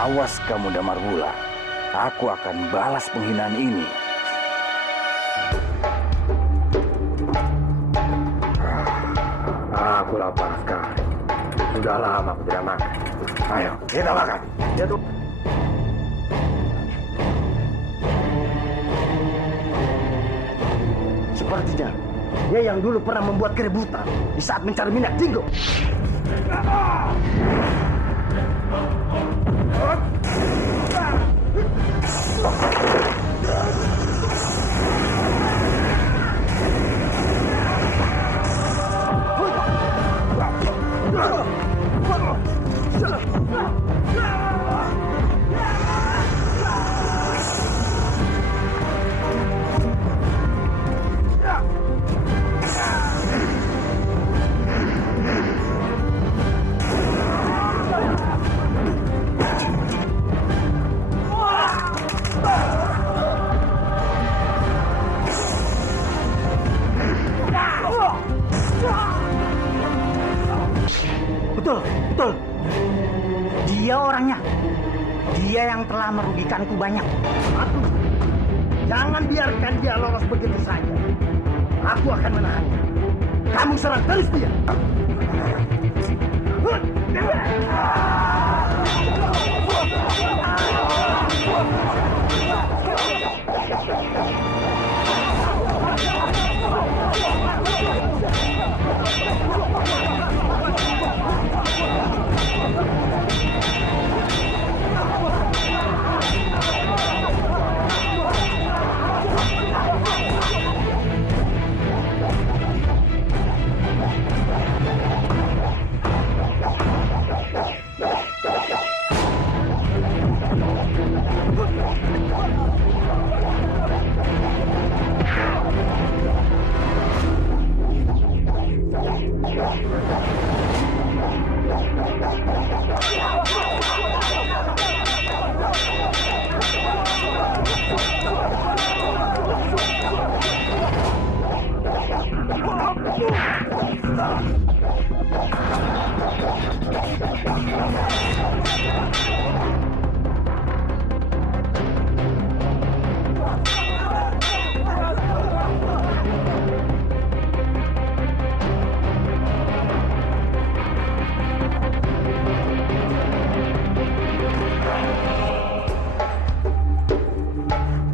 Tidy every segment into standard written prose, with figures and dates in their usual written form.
Awas kamu Damar Wula, aku akan balas penghinaan ini. Aku lapar sekali. Sudah lama aku tidak makan. Ayo, kita makan. Ya tuh. Sepertinya dia yang dulu pernah membuat keributan di saat mencari minyak jinggo. Betul. Dia orangnya. Dia yang telah merugikanku banyak. Aku jangan biarkan dia lolos begitu saja. Aku akan menahannya. Kamu serang terus dia.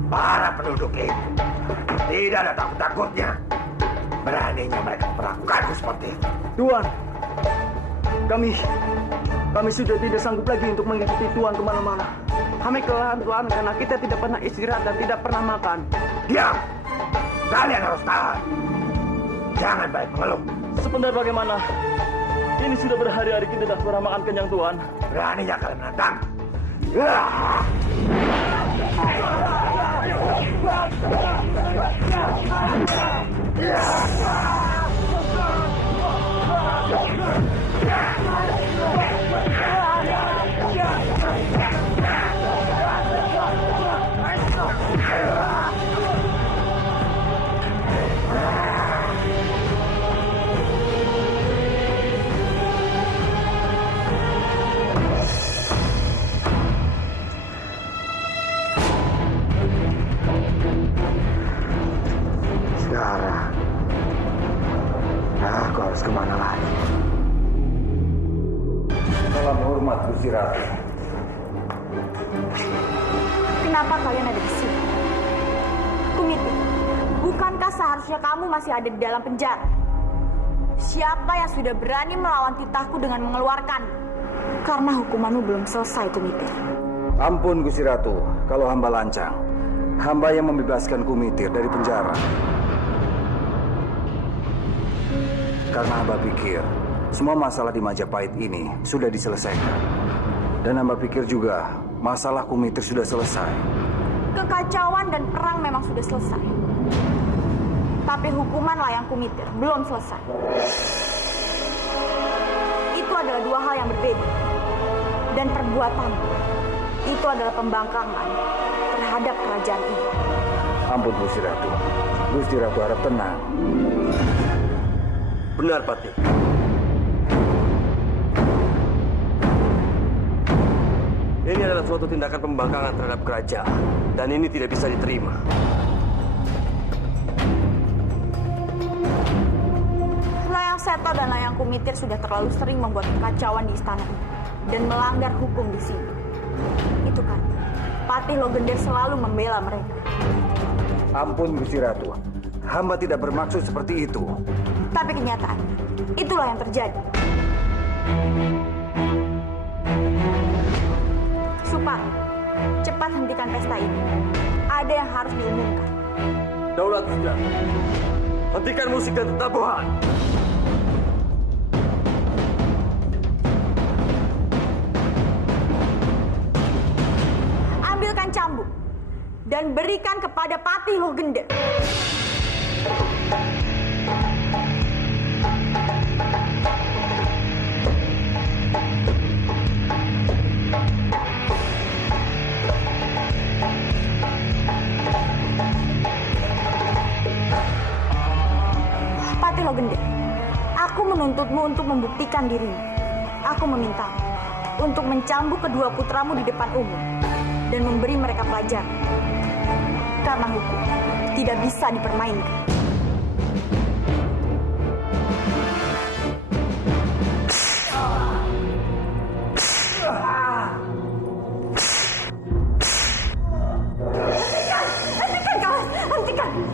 Para penduduk ini tidak ada takut-takutnya. Berani beraninya mereka perlakukanku seperti itu. Tuan, kami sudah tidak sanggup lagi untuk mengikuti Tuan kemana-mana. Kami kelelahan Tuan karena kita tidak pernah istirahat dan tidak pernah makan. Diam! Kalian harus tahan. Jangan banyak mengeluh. Sebentar bagaimana? Ini sudah berhari-hari kita tidak pernah makan kenyang Tuan. Beraninya kalian menantang. Sekarang, aku harus kemana lagi? Salam hormat Gusti Ratu. Kenapa kalian ada di sini? Kumiti, bukankah seharusnya kamu masih ada di dalam penjara? Siapa yang sudah berani melawan titahku dengan mengeluarkan? Karena hukumanmu belum selesai, Kumiti. Ampun Gusti Ratu, kalau hamba lancang. Hamba yang membebaskan Kumitir dari penjara. Karena hamba pikir semua masalah di Majapahit ini sudah diselesaikan. Dan hamba pikir juga masalah Kumitir sudah selesai. Kekacauan dan perang memang sudah selesai. Tapi hukuman layang Kumitir belum selesai. Itu adalah dua hal yang berbeda. Dan perbuatanmu itu adalah pembangkangan terhadap kerajaan ini. Ampun Gusti Ratu. Gusti Ratu harap tenang. Benar, Patih. Ini adalah suatu tindakan pembangkangan terhadap kerajaan. Dan ini tidak bisa diterima. Layang Seto dan Layang Kumitir sudah terlalu sering membuat kekacauan di istana ini dan melanggar hukum di sini. Itu kan, Patih Logender selalu membela mereka. Ampun Gusti Ratu. Hamba tidak bermaksud seperti itu. Tapi kenyataan, itulah yang terjadi. Supar, cepat hentikan pesta ini. Ada yang harus diumumkan. Daulat sudah. Hentikan musik dan tetabuhan. Ambilkan cambuk dan berikan kepada Patih Logender. Patih Logender, aku menuntutmu untuk membuktikan dirimu. Aku meminta untuk mencambuk kedua putramu di depan umum dan memberi mereka pelajaran. Karena hukum tidak bisa dipermainkan.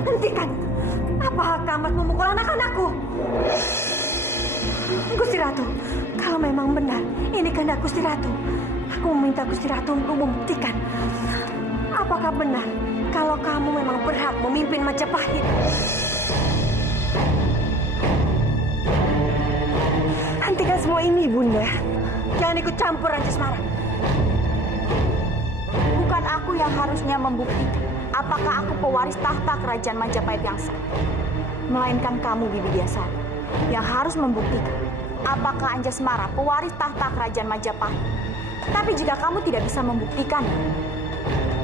Hentikan! Apa hak Kamas memukul anak-anakku? Gusti Ratu, kalau memang benar ini kehendak Gusti Ratu, aku meminta Gusti Ratu untuk membuktikan. Apakah benar kalau kamu memang berhak memimpin Majapahit? Hentikan semua ini, Bunda. Jangan ikut campur Anjasmara. Bukan aku yang harusnya membuktikan apakah aku pewaris tahta kerajaan Majapahit yang sah, melainkan kamu, Bibi Biasari, yang harus membuktikan apakah Anjasmara pewaris tahta kerajaan Majapahit. Tapi jika kamu tidak bisa membuktikan,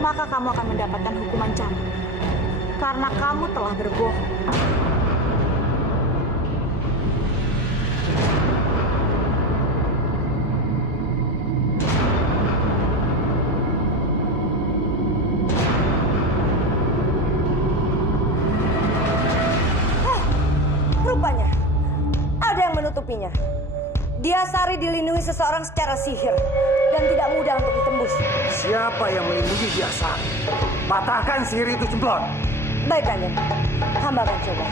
maka kamu akan mendapatkan hukuman cambuk karena kamu telah berbohong. Rupanya ada yang menutupinya. Biasari dilindungi seseorang secara sihir dan tidak mudah untuk ditembus. Siapa yang melindungi Biasari? Patahkan sihir itu, Cemplon. Baik, Kanjeng. Hamba akan coba.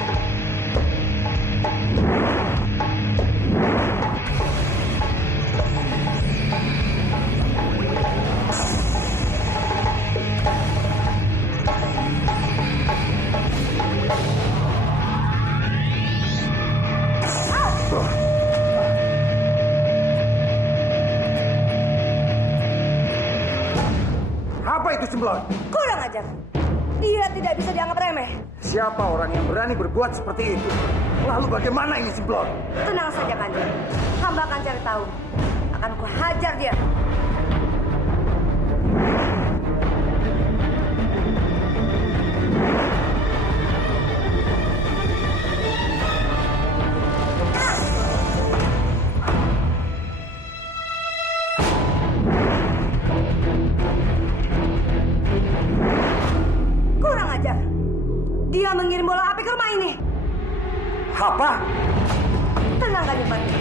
Apa itu Semblon? Kurang ajar. Dia tidak bisa dianggap remeh. Siapa orang yang berani berbuat seperti itu? Lalu bagaimana ini Semblon? Tenang saja, Kanjeng. Hamba akan cari tahu. Akan ku hajar dia. Kurang ajar. Dia mengirim bola api ke rumah ini. Apa? Tenang, Kanjeng Pati.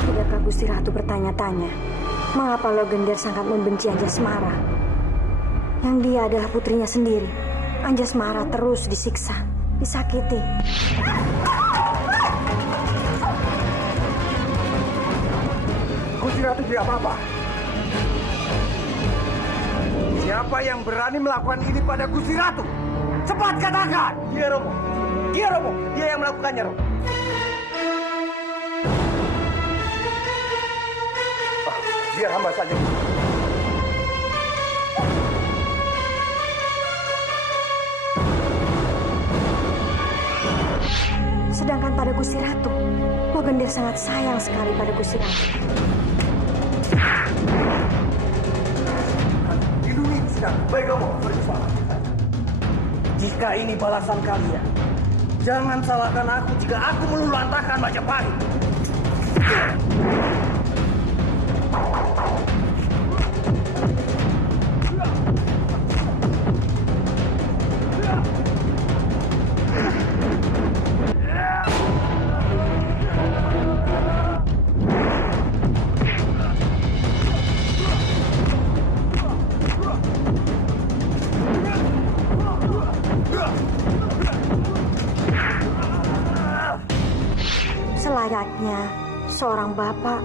Tidakkah Gusti Ratu bertanya-tanya, mengapa Logender sangat membenci Anjasmara? Yang dia adalah putrinya sendiri. Anjasmara terus disiksa, disakiti. Gusti Ratu tidak apa-apa. Siapa yang berani melakukan ini pada Gusti Ratu? Cepat katakan! Dia Romo. Dia Romo. Dia yang melakukannya, Romo. Biar hamba saja. Sedangkan pada Gusti Ratu, Logender sangat sayang sekali pada Gusti Ratu. Lindungi Gusti Ratu. Baik Romo, berjumpa. Jika ini balasan kalian, jangan salahkan aku jika aku meluluhlantahkan Majapahit. Selayaknya seorang bapak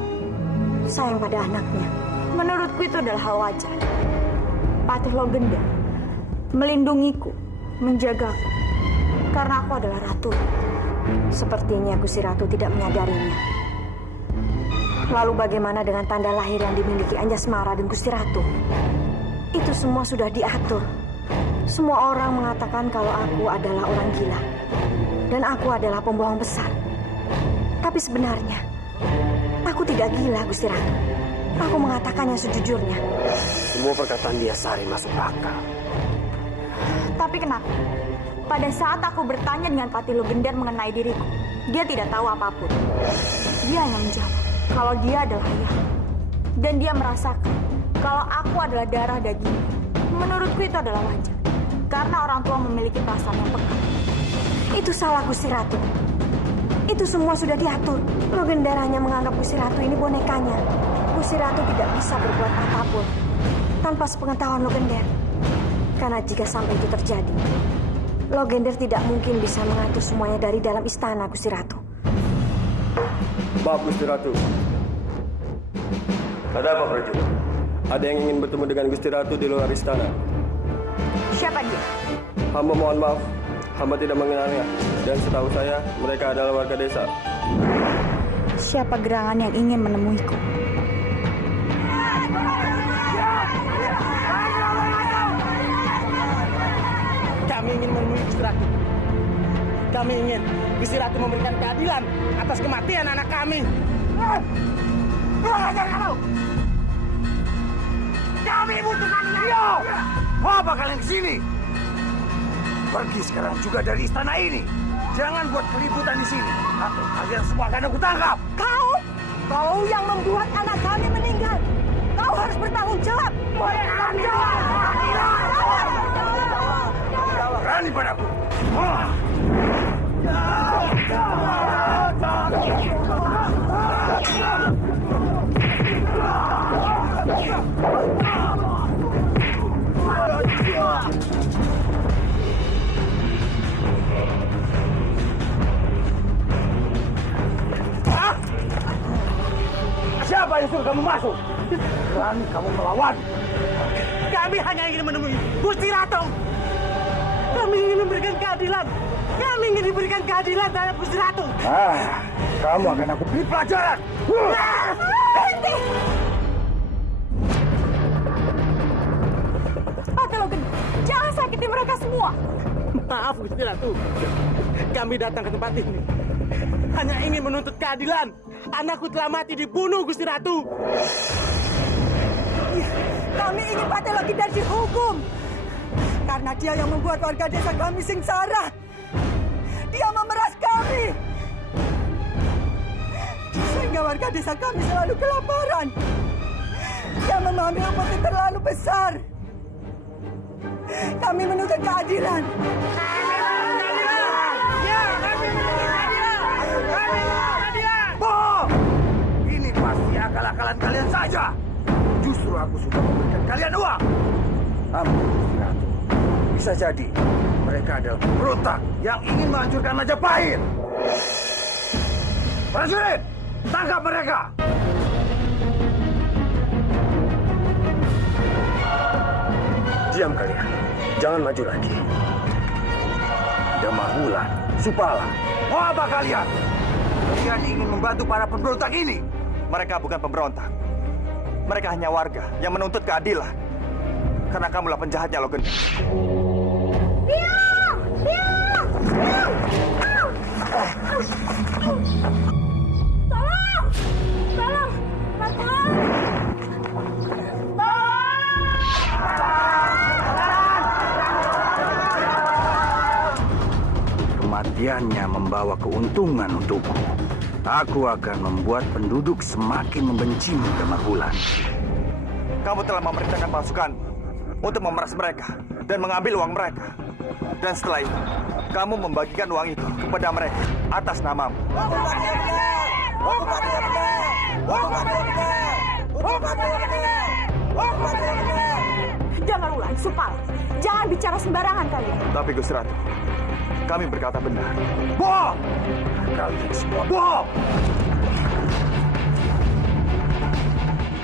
sayang pada anaknya. Menurutku itu adalah hal wajar. Patih Logender melindungiku, menjagaku, karena aku adalah ratu. Sepertinya Gusti Ratu tidak menyadarinya. Lalu bagaimana dengan tanda lahir yang dimiliki Anjasmara dan Gusti Ratu? Itu semua sudah diatur. Semua orang mengatakan kalau aku adalah orang gila. Dan aku adalah pembohong besar. Tapi sebenarnya, aku tidak gila, Gusti Ratu. Aku mengatakannya sejujurnya. Semua perkataan dia Sari masuk akal. Tapi kenapa? Pada saat aku bertanya dengan Patih Logender mengenai diriku, dia tidak tahu apapun. Dia hanya menjawab kalau dia adalah ayah. Dan dia merasakan kalau aku adalah darah daging. Menurutku itu adalah wajar. Karena orang tua memiliki perasaan yang peka. Itu salah, Gusti Ratu. Itu semua sudah diatur. Logender hanya menganggap Gusti Ratu ini bonekanya. Gusti Ratu tidak bisa berbuat apapun tanpa sepengetahuan Logender. Karena jika sampai itu terjadi, Logender tidak mungkin bisa mengatur semuanya dari dalam istana, Gusti Ratu. Maaf, Gusti Ratu. Ada apa, prajurit? Ada yang ingin bertemu dengan Gusti Ratu di luar istana. Siapa dia? Hamba mohon maaf, hamba tidak mengenalnya. Dan setahu saya, mereka adalah warga desa. Siapa gerangan yang ingin menemuiku? Kami ingin menemui Gusti Ratu. Kami ingin Gusti Ratu memberikan keadilan atas kematian anak kami. Kurang ajar kamu! Kami butuhkan dia! Mau apa kalian ke sini? Pergi sekarang juga dari istana ini. Jangan buat keributan di sini, atau kalian semua akan aku tangkap. Kau yang membuat anak kami meninggal. Kau harus bertanggung jawab. Berani padaku. berani kamu melawan. Kami hanya ingin menemui Gusti Ratu. Kami ingin memberikan keadilan. Kami ingin diberikan keadilan terhadap Gusti Ratu. Kamu akan aku beri pelajaran. Berhenti! Patologen, jangan sakiti mereka semua. Maaf Gusti Ratu. Kami datang ke tempat ini hanya ingin menuntut keadilan. Anakku telah mati dibunuh Gusti Ratu. Kami ingin Patologi dan dihukum karena dia yang membuat warga desa kami sengsara. Dia memeras kami sehingga warga desa kami selalu kelaparan. Dia mengambil upeti terlalu besar. Kami menuntut keadilan. Bohong! Ini pasti akal-akalan kalian saja. Justru aku sudah memberikan kalian uang. Ampun, Gusti Ratu. Bisa jadi mereka adalah pemberontak yang ingin menghancurkan Majapahit. Prajurit, tangkap mereka. Diam kalian. Jangan maju lagi. Damar-Wulan, Supala. Mau apa kalian? Kalian ingin membantu para pemberontak ini? Mereka bukan pemberontak. Mereka hanya warga yang menuntut keadilan. Karena kamulah penjahatnya, Logen. Kematiannya membawa keuntungan untukku. Aku akan membuat penduduk semakin membencimu, Damar-Wulan. Kamu telah memerintahkan pasukan untuk memeras mereka dan mengambil uang mereka. Dan setelah itu, kamu membagikan uang itu kepada mereka atas namamu. Damar-Wulan, Supala, jangan bicara sembarangan kalian. Tapi Gusti Ratu, kami berkata benar. Bohong! Kalian semua bohong!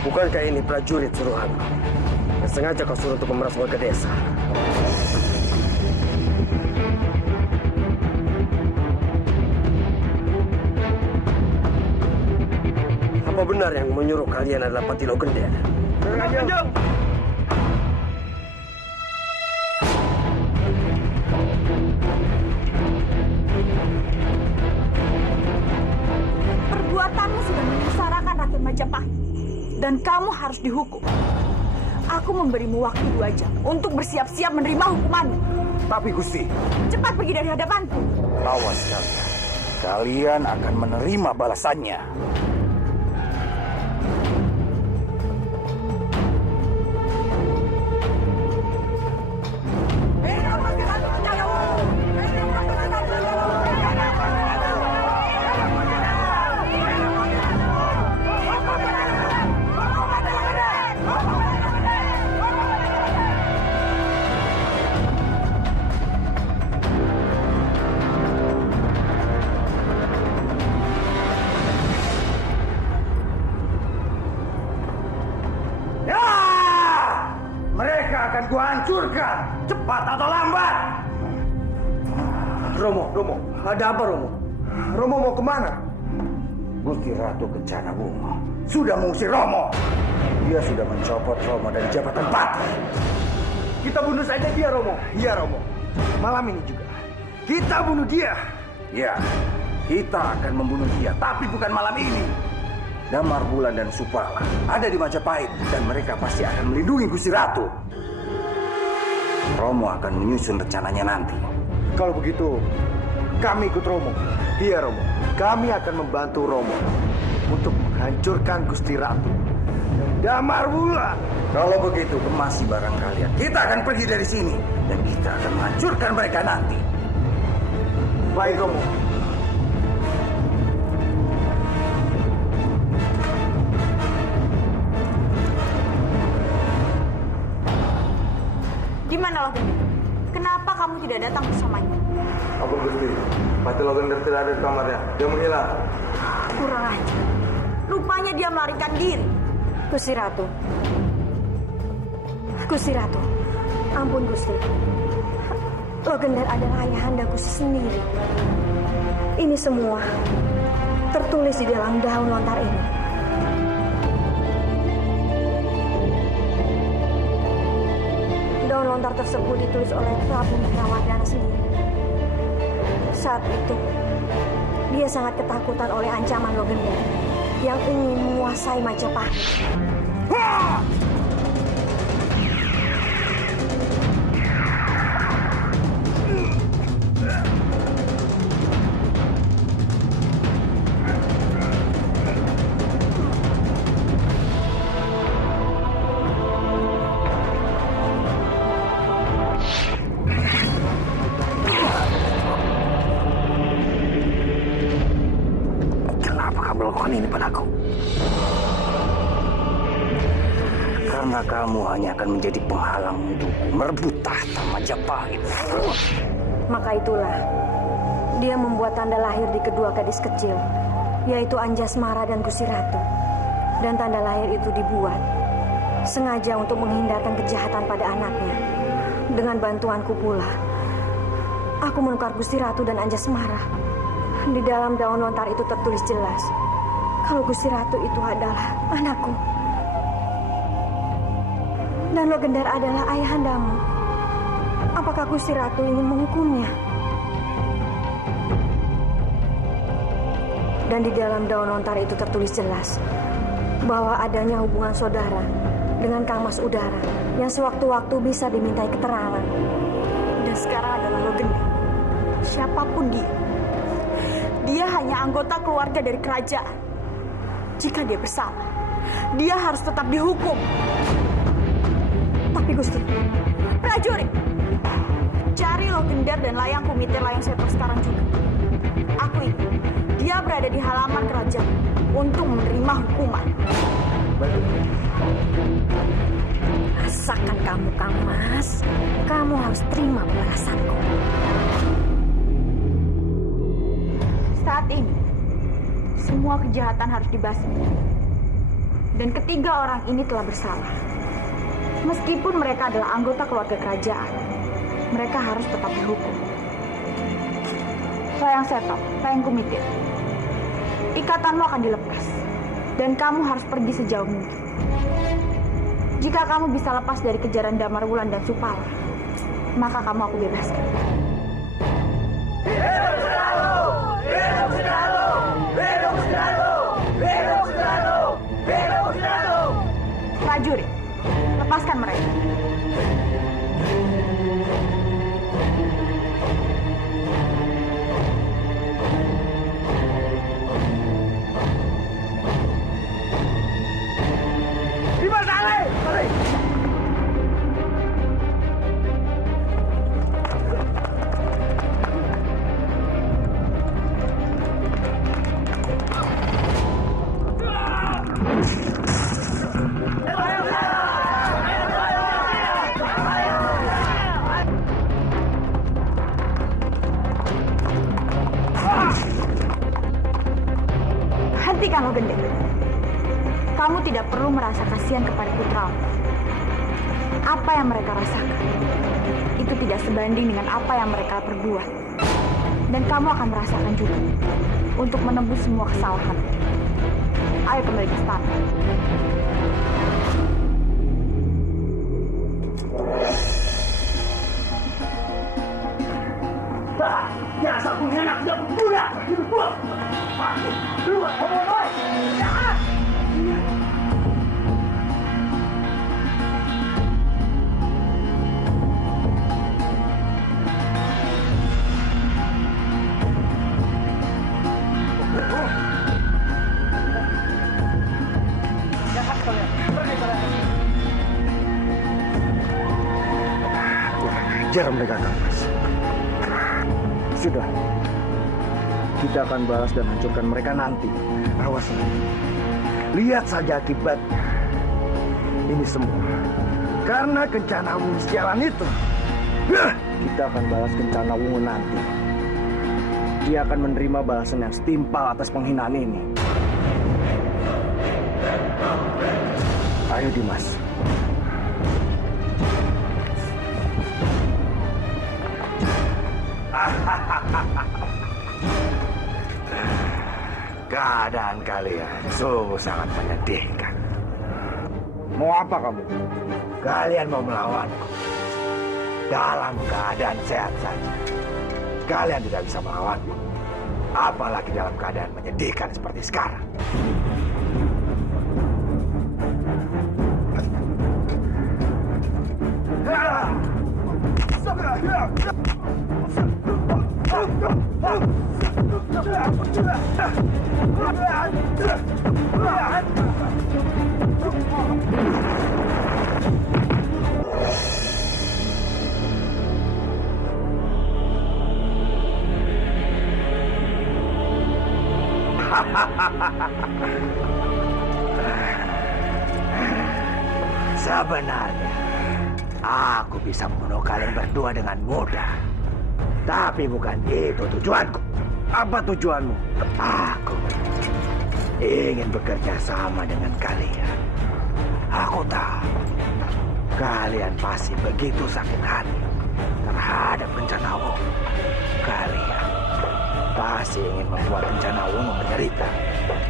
Bukankah ini prajurit suruhan yang sengaja kau suruh untuk memeras warga desa? Apa benar yang menyuruh kalian adalah Patilo Gender? Kanjeng! Perbuatanmu sudah menyengsarakan rakyat Majapahit. Dan kamu harus dihukum. Aku memberimu waktu 2 jam untuk bersiap-siap menerima hukumanmu. Tapi Gusti, Cepat pergi dari hadapanku. awas kalian. Kalian akan menerima balasannya. Gua hancurkan, cepat atau lambat. Romo, ada apa Romo? Romo mau kemana? Gusti Ratu Kencana Bunga sudah mengusir Romo. Dia sudah mencopot Romo dari jabatan patih. Kita bunuh saja dia, Romo. Iya, Romo. Malam ini juga. Kita bunuh dia. Ya, kita akan membunuh dia, tapi bukan malam ini. Damar-Wulan dan Supala ada di Majapahit dan mereka pasti akan melindungi Gusti Ratu. Romo akan menyusun rencananya nanti. Kalau begitu, kami ikut Romo. Iya, Romo. Kami akan membantu Romo untuk menghancurkan Gusti Ratu. Damar-Wulan. Kalau begitu, kemasi barang kalian. Kita akan pergi dari sini dan kita akan menghancurkan mereka nanti. Baik, Romo. Di mana Logen? Kenapa kamu tidak datang bersamanya? Apa Gusti? Patilo Gender tidak ada di kamarnya. Dia menghilang. Kurang ajar. Rupanya dia melarikan diri. Gusti Ratu. Gusti Ratu, ampun Gusti. Logender adalah ayahanda Gusti sendiri. Ini semua tertulis di dalam daun lontar ini. Daun lontar tersebut ditulis oleh Prabu Mahawardhana sendiri. Saat itu, dia sangat ketakutan oleh ancaman Logender yang ingin menguasai Majapahit. Ini padaku. Karena kamu hanya akan menjadi penghalang untukku merebut tahta Majapahit. Maka itulah dia membuat tanda lahir di kedua gadis kecil, yaitu Anjasmara dan Gusti Ratu. Dan tanda lahir itu dibuat sengaja untuk menghindarkan kejahatan pada anaknya. Dengan bantuanku pula, aku menukar Gusti Ratu dan Anjasmara. Di dalam daun lontar itu tertulis jelas kalau Gusti Ratu itu adalah anakku. Dan Logender adalah ayahandamu. Apakah Gusti Ratu ingin menghukumnya? Dan di dalam daun lontar itu tertulis jelas bahwa adanya hubungan saudara dengan Kang Mas Udara yang sewaktu-waktu bisa dimintai keterangan. Dan sekarang adalah Logender. Siapapun dia hanya anggota keluarga dari kerajaan. Jika dia bersalah, dia harus tetap dihukum. Tapi Gusti, prajurit, cari Logender dan layang Kumiter Layang Seto sekarang juga. Aku ingin dia berada di halaman kerajaan untuk menerima hukuman. Rasakan kamu, Kang Mas. Kamu harus terima pembalasanku. Saat ini, semua kejahatan harus dibasmi. Dan ketiga orang ini telah bersalah. Meskipun mereka adalah anggota keluarga kerajaan, mereka harus tetap dihukum. Layang Seto, Layang Kumiter, ikatanmu akan dilepas. Dan kamu harus pergi sejauh mungkin. Jika kamu bisa lepas dari kejaran Damar Wulan dan Supala, maka kamu aku bebaskan. Hidup Seralu! Hidup Seralu! Hidup Seralu! Hidup Seralu! Hidup Seralu! Prajurit, lepaskan mereka. Hentikan Logender. Kamu tidak perlu merasa kasihan kepada putramu. Apa yang mereka rasakan itu tidak sebanding dengan apa yang mereka perbuat. Dan kamu akan merasakan juga untuk menembus semua kesalahan. Ayo kembali ke istana. Dasar pengkhianat tidak berguna. Keluar, boy. Jarang mereka, Kang Mas. Sudah. Kita akan balas dan hancurkan mereka nanti. Awas nanti. Lihat saja akibatnya. Ini semua karena Kencana Wungu sialan itu. Kita akan balas Kencana Wungu nanti. Dia akan menerima balasan yang setimpal atas penghinaan ini. Ayo Dimas. Keadaan kalian sungguh sangat menyedihkan. Mau apa kamu? Kalian mau melawanku. Dalam keadaan sehat saja. Kalian tidak bisa melawanku. Apalagi dalam keadaan menyedihkan seperti sekarang. Sebenarnya aku bisa membunuh kalian berdua dengan mudah. Tapi bukan itu tujuanku. Apa tujuanmu? Aku ingin bekerja sama dengan kalian. Aku tahu kalian pasti begitu sakit hati terhadap Kencana Wungu. Kalian pasti ingin membuat Kencana Wungu menderita.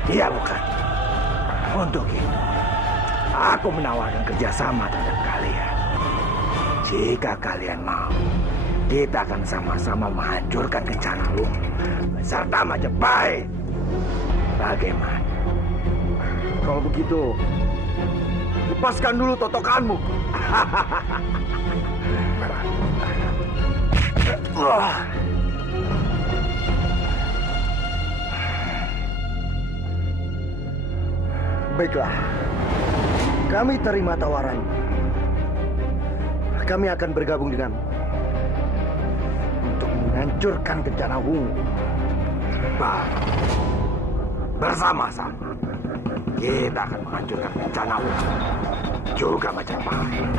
Iya bukan? Untuk itu, aku menawarkan kerjasama terhadap kalian. Jika kalian mau, kita akan sama-sama menghancurkan Kencana Wungu beserta Majapahit. Bagaimana? Kalau begitu, lepaskan dulu totokanmu. Baiklah, kami terima tawaran. Kami akan bergabung denganmu untuk menghancurkan Kencana Wungu. Bersama-sama kita akan menghancurkan Kencana Wungu juga Majapahit.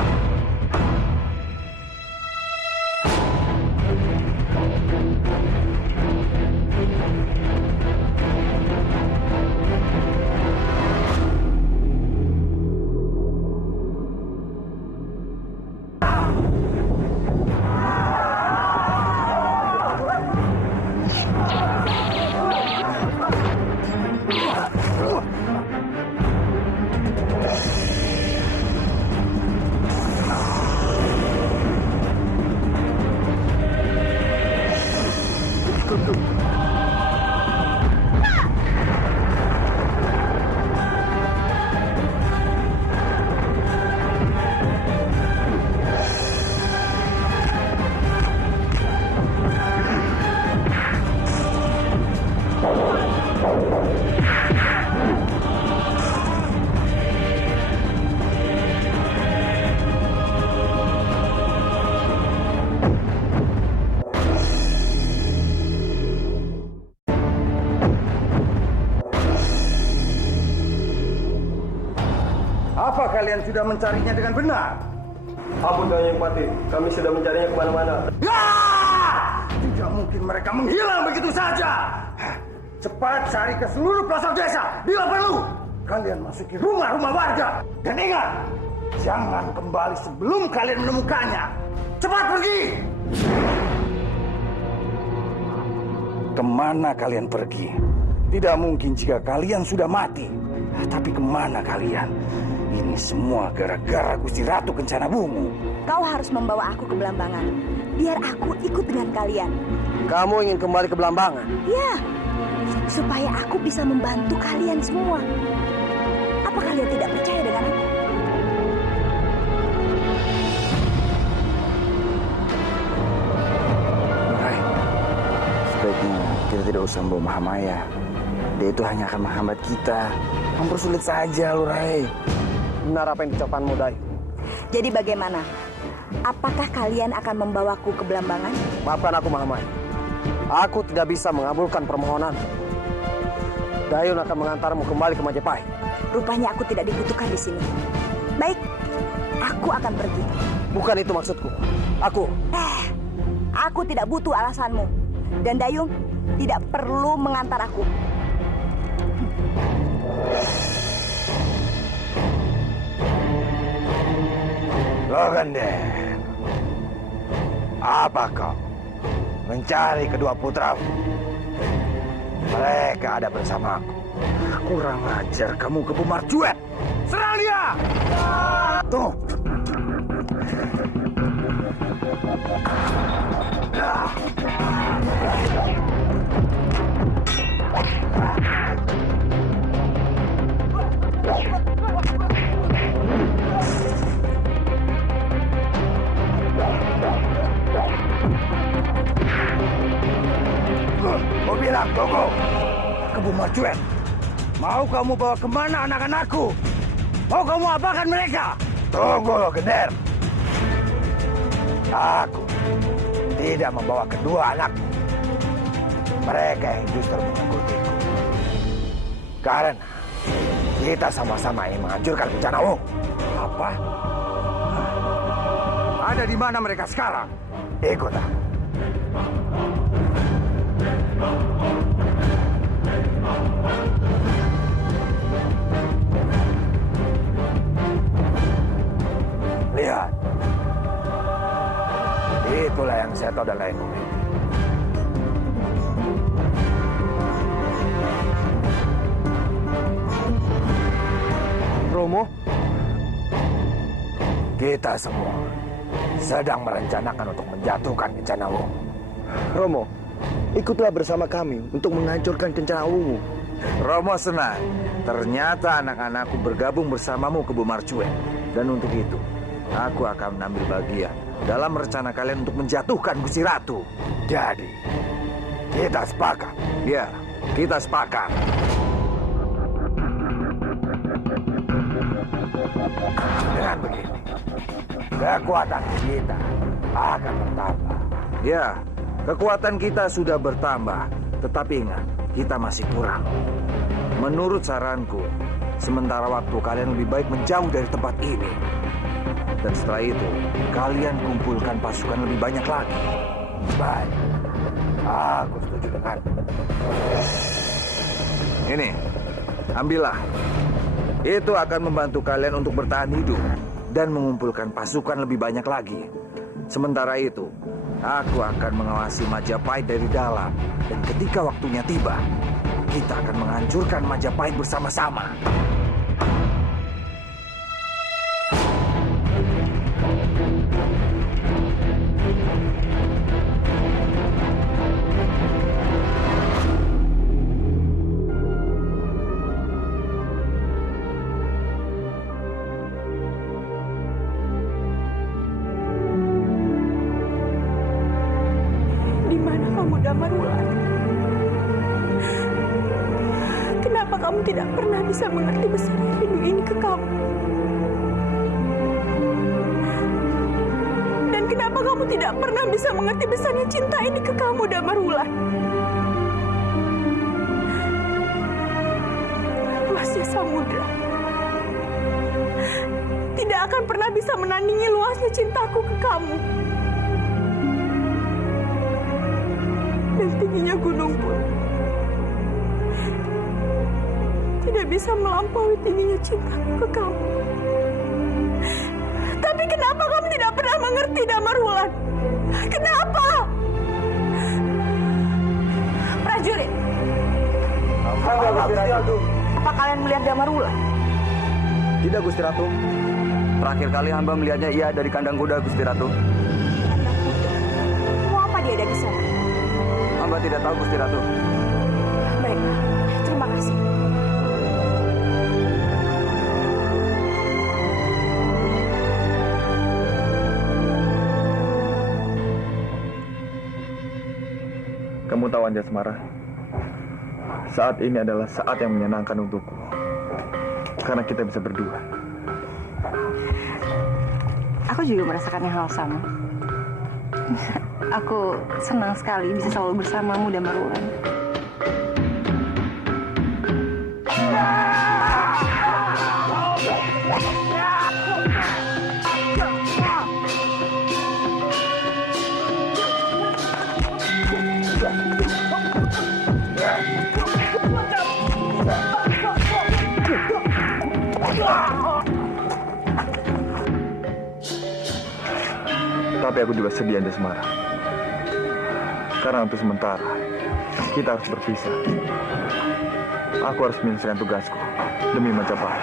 Apa kalian sudah mencarinya dengan benar? Ampun Kanjeng Pati, kami sudah mencarinya kemana-mana. Tidak mungkin mereka menghilang begitu saja. Cepat cari ke seluruh pelosok desa. Bila perlu, kalian masuki rumah-rumah warga. Dan ingat, jangan kembali sebelum kalian menemukannya. Cepat pergi! Kemana kalian pergi? Tidak mungkin jika kalian sudah mati. Tapi kemana kalian? Ini semua gara-gara Gusti Ratu Kencana Wungu. Kau harus membawa aku ke Belambangan. Biar aku ikut dengan kalian. Kamu ingin kembali ke Belambangan? Ya, supaya aku bisa membantu kalian semua. Apa kalian tidak percaya dengan aku? Rai, sebaiknya kita tidak usah membawa Mahamaya. Dia itu hanya akan menghambat kita. Mempersulit saja, Rai. Benar apa yang diucapkanmu, Dayu. Jadi bagaimana? Apakah kalian akan membawaku ke Belambangan? Maafkan aku, Mahamaya. Aku tidak bisa mengabulkan permohonan. Dayun akan mengantarmu kembali ke Majapahit. Rupanya aku tidak dibutuhkan di sini. Baik, aku akan pergi. Bukan itu maksudku. Aku tidak butuh alasanmu. Dan Dayung tidak perlu mengantar aku. Logender, apa kau mencari kedua putramu? Mereka ada bersamaku. Kurang ajar kamu Kebu Marjuet. Serang dia! Tuh. Mau bilang, tunggu. Kebu Marjuet, mau kamu bawa kemana anak-anakku? Mau kamu apakan mereka? Tunggu lo, Gender. Aku tidak membawa kedua anakku. Mereka yang justru mengikutiku. Karena kita sama-sama ingin menghancurkan rencana Wong. Apa? Ada di mana mereka sekarang? Ikut aku. Lihat. Itulah yang saya tahu dan lain memiliki. Romo, Kita semua sedang merencanakan untuk menjatuhkan Kencana Wungu. Romo, ikutlah bersama kami untuk menghancurkan Kencana Wungu. Romo senang. Ternyata anak-anakku bergabung bersamamu Kebu Marjuet. Dan untuk itu, aku akan mengambil bagian dalam rencana kalian untuk menjatuhkan Gusti Ratu. Jadi, kita sepakat. Ya, kita sepakat. Dengan begini, kekuatan kita akan bertambah. Ya, kekuatan kita sudah bertambah. Tetapi ingat, kita masih kurang. Menurut saranku, sementara waktu kalian lebih baik menjauh dari tempat ini. Dan setelah itu, kalian kumpulkan pasukan lebih banyak lagi. Baik, aku setuju dengan. Ini, ambillah. Itu akan membantu kalian untuk bertahan hidup dan mengumpulkan pasukan lebih banyak lagi. Sementara itu, aku akan mengawasi Majapahit dari dalam. Dan ketika waktunya tiba, kita akan menghancurkan Majapahit bersama-sama. Kenapa kamu tidak pernah bisa mengerti besarnya rindu ini ke kamu? Dan kenapa kamu tidak pernah bisa mengerti besarnya cinta ini ke kamu, Damarwulan? Luasnya samudra tidak akan pernah bisa menandingi luasnya cintaku ke kamu. Dan tingginya gunung pun tidak bisa melampaui tingginya cintaku ke kamu. Tapi kenapa kamu tidak pernah mengerti, Damarwulan? Kenapa? Prajurit, apa kalian melihat Damarwulan? Tidak, Gusti Ratu. Terakhir kali hamba melihatnya ia ada di kandang kuda, Gusti Ratu. Mau apa dia ada di sana? Hamba tidak tahu, Gusti Ratu. Baik, terima kasih. Kamu tahu, Anjasmara, saat ini adalah saat yang menyenangkan untukku. Karena kita bisa berdua. Aku juga merasakan hal sama. Aku senang sekali bisa selalu bersamamu, Damarwulan. Tapi aku juga sedih, Anjasmara. Karena untuk sementara, kita harus berpisah. Aku harus menyelesaikan tugasku demi Majapahit.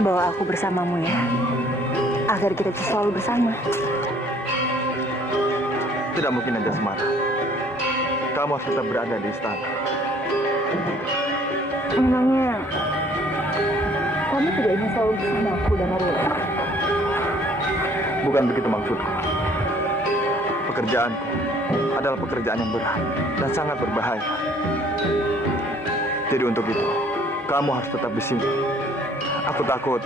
Bawa aku bersamamu ya, agar kita bisa selalu bersama. Tidak mungkin, Anjasmara. Kamu harus tetap berada di istana. Memangnya kamu tidak ingin selalu bersama aku dan Marula? Bukan begitu maksudku. Pekerjaanku adalah pekerjaan yang berat dan sangat berbahaya. Jadi untuk itu, kamu harus tetap di sini. Aku takut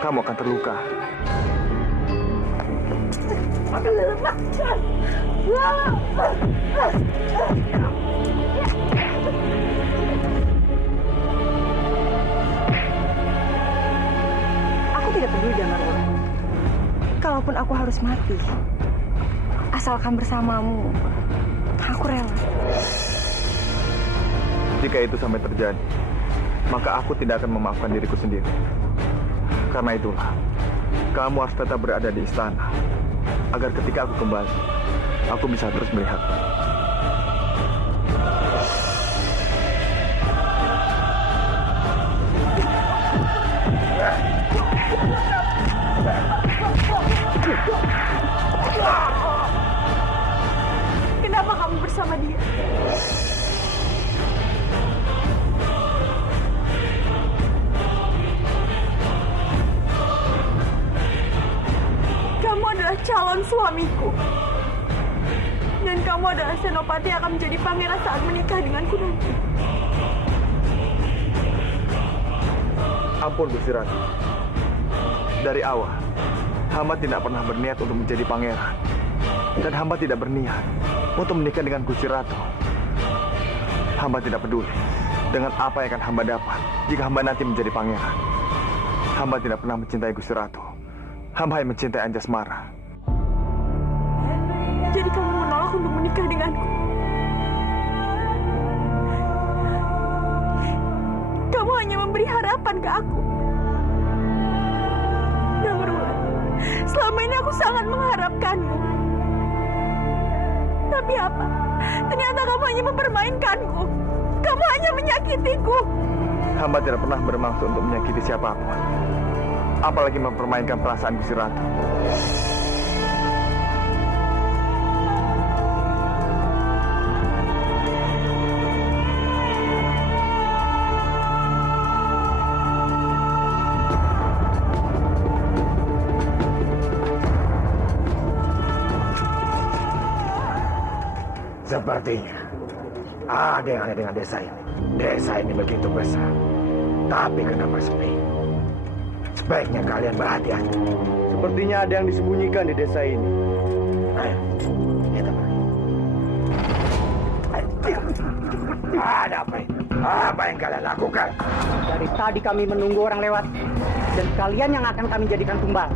kamu akan terluka. Aku tidak peduli dengan Marula. Kalaupun aku harus mati, asalkan bersamamu, aku rela. Jika itu sampai terjadi, maka aku tidak akan memaafkan diriku sendiri. Karena itulah, kamu harus tetap berada di istana, agar ketika aku kembali, aku bisa terus melihat. Kenapa kamu bersama dia? Kamu adalah calon suamiku. Dan kamu adalah senopati yang akan menjadi pangeran saat menikah denganku nanti. Ampun, Gusti Ratu. Dari awal, hamba tidak pernah berniat untuk menjadi pangeran. Dan hamba tidak berniat untuk menikah dengan Gusti Ratu. Hamba tidak peduli dengan apa yang akan hamba dapat jika hamba nanti menjadi pangeran. Hamba tidak pernah mencintai Gusti Ratu. Hamba hanya mencintai Anjasmara. Jadi kamu menolak untuk menikah denganku. Kamu hanya memberi harapan ke aku. Namrullah, selama ini aku sangat mengharapkanmu. Tapi apa? Ternyata kamu hanya mempermainkanku. Kamu hanya menyakitiku. Hamba tidak pernah bermaksud untuk menyakiti siapapun. Apalagi mempermainkan perasaan Gusti Ratu. Sepertinya ada yang aneh dengan desa ini. Desa ini begitu besar, tapi kenapa sepi? Sebaiknya kalian berhati-hati. Sepertinya ada yang disembunyikan di desa ini. Ayo, kita pergi. Ada apa ini? Apa yang kalian lakukan? Dari tadi kami menunggu orang lewat, dan kalian yang akan kami jadikan tumbal.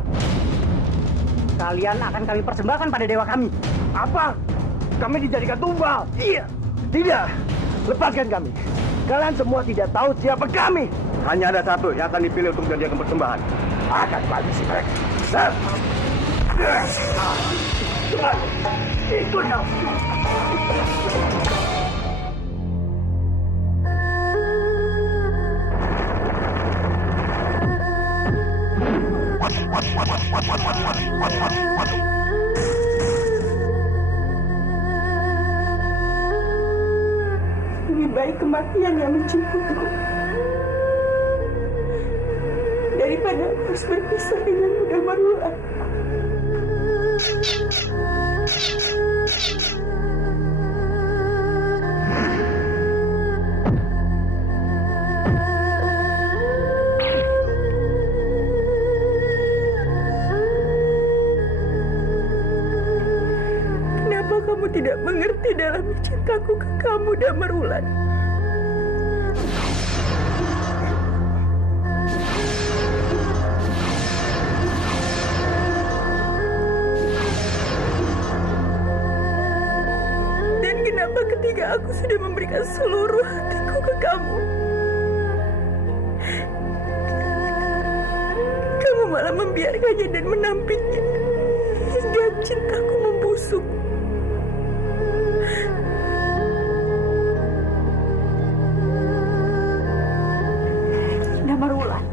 Kalian akan kami persembahkan pada dewa kami. Apa? Kami dijadikan tumbal? Iya. Tidak. Lepaskan kami. Kalian semua tidak tahu siapa kami. Hanya ada satu yang akan dipilih untuk menjadikan persembahan. Akan habisi mereka. Ikut dong. Lebih baik kematian yang menjemputku daripada aku harus berpisah dengan Muda Marula. Kenapa kamu tidak mengerti dalam cintaku ke kamu, Damarwulan? jika aku sudah memberikan seluruh hatiku ke kamu. Kamu malah membiarkannya dan menampiknya hingga cintaku membusuk. Damarwulan.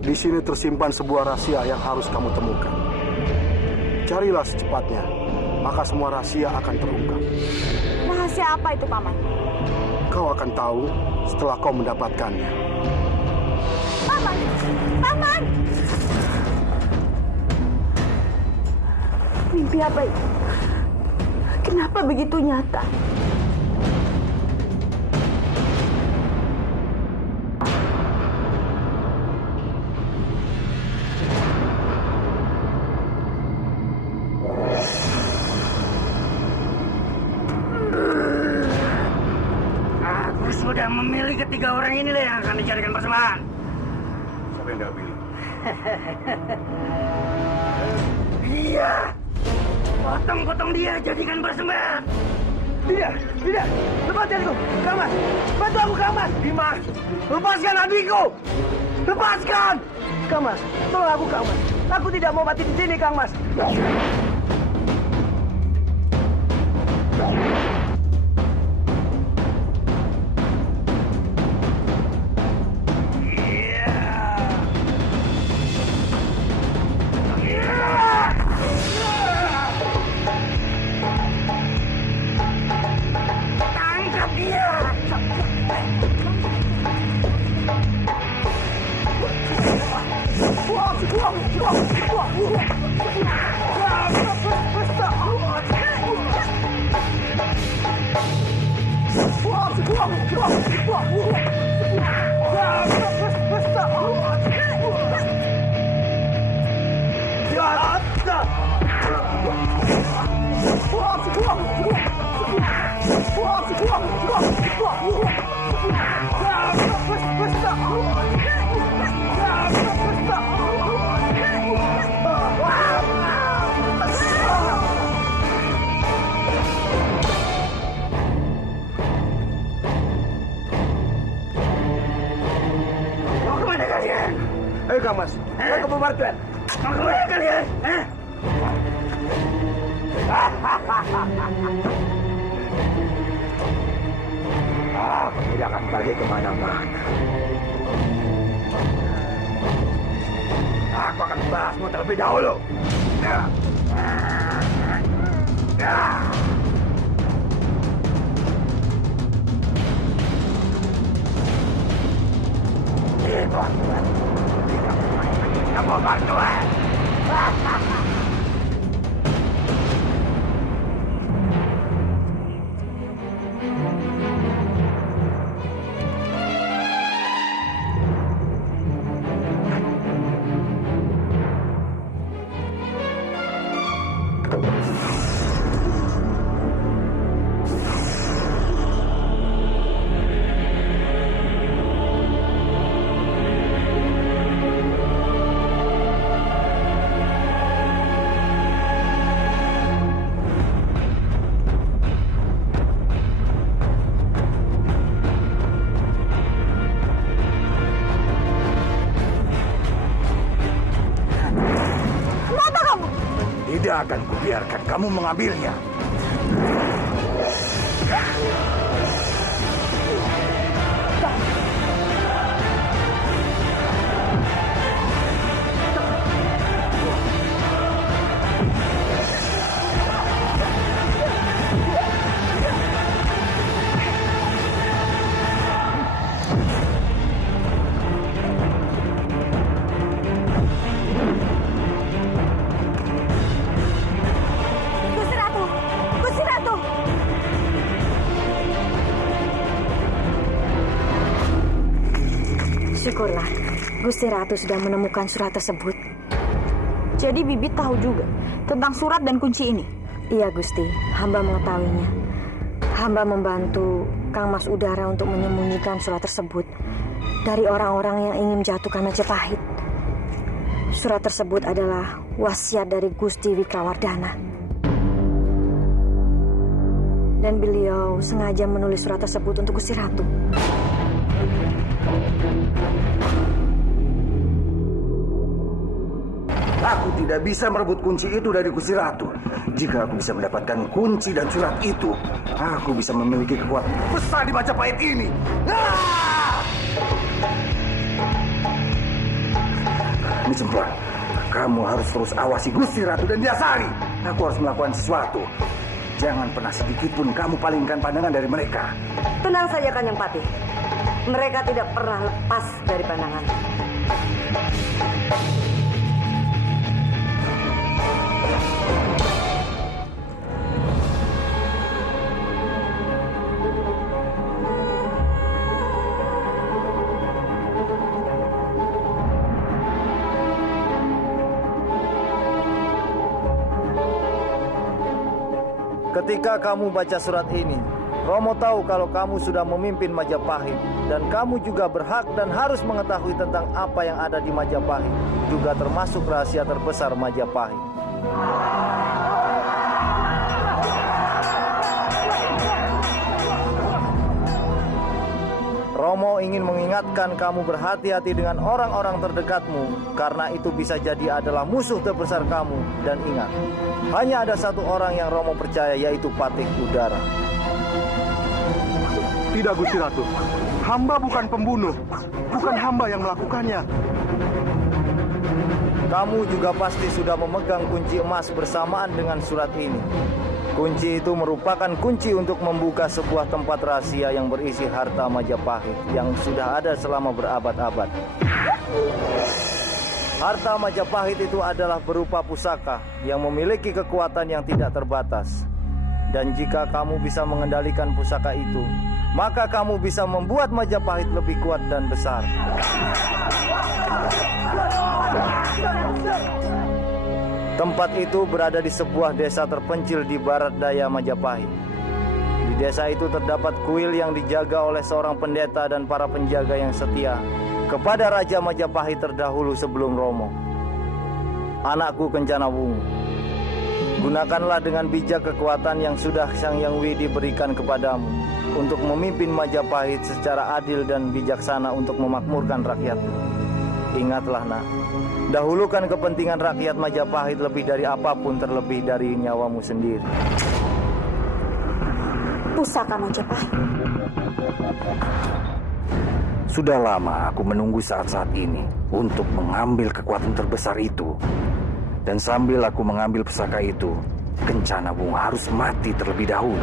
Di sini tersimpan sebuah rahasia yang harus kamu temukan. Carilah secepatnya, maka semua rahasia akan terungkap. Rahasia apa itu, Paman? Kau akan tahu setelah kau mendapatkannya. Paman! Paman! Mimpi apa itu? Kenapa begitu nyata? Sudah memilih ketiga orang inilah yang akan dijadikan persembahan. Siapa yang dah pilih? Iya, potong-potong dia jadikan persembahan. Tidak, lepaskan aku, Kamas. Bantu aku, Kamas. Dimas, lepaskan adikku. Lepaskan. Kamas, tolong aku, Kamas. Aku tidak mau mati di sini, Kamas. Ayo, Kamas. Ayo ke pemartian. Mau kemana kalian? Aku tidak akan pergi kemana-mana. Aku akan membahasmu terlebih dahulu. Kamu bantuan. Tidak akan kubiarkan kamu mengambilnya. Syukurlah, Gusti Ratu sudah menemukan surat tersebut. Jadi Bibi tahu juga tentang surat dan kunci ini? Iya Gusti, hamba mengetahuinya. Hamba membantu Kang Mas Udara untuk menyembunyikan surat tersebut dari orang-orang yang ingin menjatuhkan Majapahit. Surat tersebut adalah wasiat dari Gusti Wikrawardhana. Dan beliau sengaja menulis surat tersebut untuk Gusti Ratu. Aku tidak bisa merebut kunci itu dari Gusti Ratu. Jika aku bisa mendapatkan kunci dan surat itu, aku bisa memiliki kekuatan besar di Majapahit ini. Ini Cemplon, kamu harus terus awasi Gusti Ratu dan Biasari. Aku harus melakukan sesuatu. Jangan pernah sedikit pun kamu palingkan pandangan dari mereka. Tenang saja Kanjeng Patih. Mereka tidak pernah lepas dari pandangan. Ketika kamu baca surat ini, Romo tahu kalau kamu sudah memimpin Majapahit dan kamu juga berhak dan harus mengetahui tentang apa yang ada di Majapahit, juga termasuk rahasia terbesar Majapahit. Romo ingin mengingatkan kamu berhati-hati dengan orang-orang terdekatmu, karena itu bisa jadi adalah musuh terbesar kamu. Dan ingat, hanya ada satu orang yang Romo percaya, yaitu Patih Udara. Tidak Gusti Ratu, hamba bukan pembunuh, bukan hamba yang melakukannya. Kamu juga pasti sudah memegang kunci emas bersamaan dengan surat ini. Kunci itu merupakan kunci untuk membuka sebuah tempat rahasia yang berisi harta Majapahit yang sudah ada selama berabad-abad. Harta Majapahit itu adalah berupa pusaka yang memiliki kekuatan yang tidak terbatas. Dan jika kamu bisa mengendalikan pusaka itu, maka kamu bisa membuat Majapahit lebih kuat dan besar. Tempat itu berada di sebuah desa terpencil di barat daya Majapahit. Di desa itu terdapat kuil yang dijaga oleh seorang pendeta dan para penjaga yang setia kepada Raja Majapahit terdahulu sebelum Romo. Anakku Kencana Wungu, gunakanlah dengan bijak kekuatan yang sudah Sang Hyang Widi berikan kepadamu untuk memimpin Majapahit secara adil dan bijaksana untuk memakmurkan rakyatmu. Ingatlah nak, dahulukan kepentingan rakyat Majapahit lebih dari apapun, terlebih dari nyawamu sendiri. Pusaka Majapahit. Sudah lama aku menunggu saat-saat ini untuk mengambil kekuatan terbesar itu. Dan sambil aku mengambil pusaka itu, Kencana Wungu harus mati terlebih dahulu.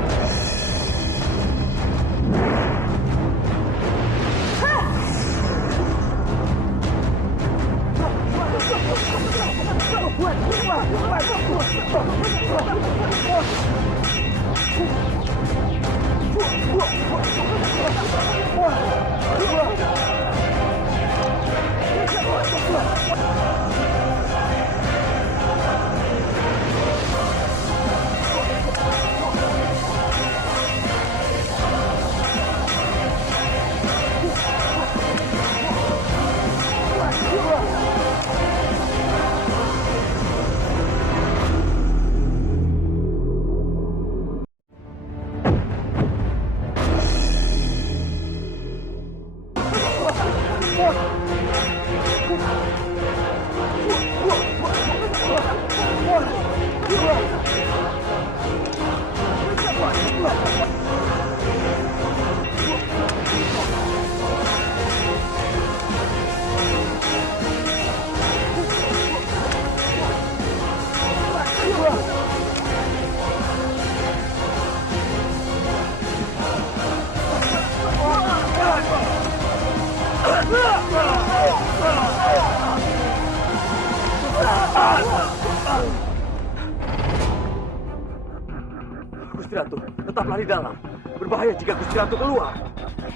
Gusti Ratu, tetaplah di dalam. Berbahaya jika Gusti Ratu keluar.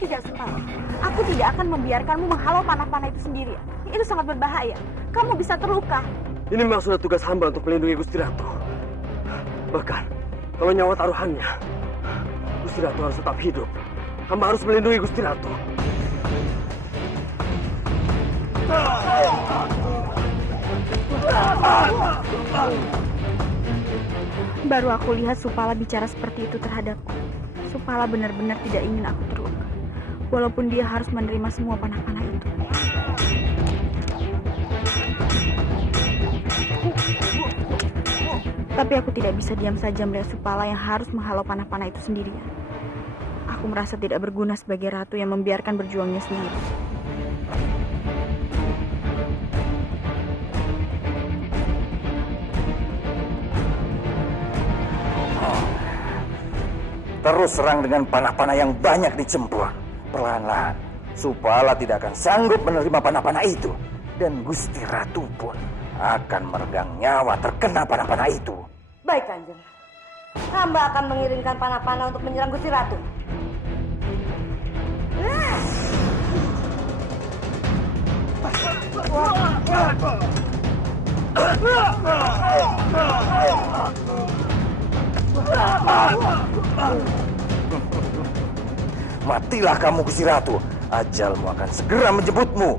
Tidak, Supala. Aku tidak akan membiarkanmu menghalau panah-panah itu sendirian. Itu sangat berbahaya. Kamu bisa terluka. Ini memang sudah tugas hamba untuk melindungi Gusti Ratu. Bahkan, kalau nyawa taruhannya, Gusti Ratu harus tetap hidup. Hamba harus melindungi Gusti Ratu. Baru aku lihat Supala bicara seperti itu terhadapku. Supala benar-benar tidak ingin aku terluka. Walaupun dia harus menerima semua panah-panah itu. Tapi aku tidak bisa diam saja melihat Supala yang harus menghalau panah-panah itu sendirian. Aku merasa tidak berguna sebagai ratu yang membiarkan berjuangnya sendiri. Terus serang dengan panah-panah yang banyak dicempur. Perlahan-lahan, Supala tidak akan sanggup menerima panah-panah itu. Dan Gusti Ratu pun akan meregang nyawa terkena panah-panah itu. Baik, Kanjeng. Hamba akan mengirimkan panah-panah untuk menyerang Gusti Ratu. Matilah kamu, Gusti Ratu. Ajalmu akan segera menjemputmu.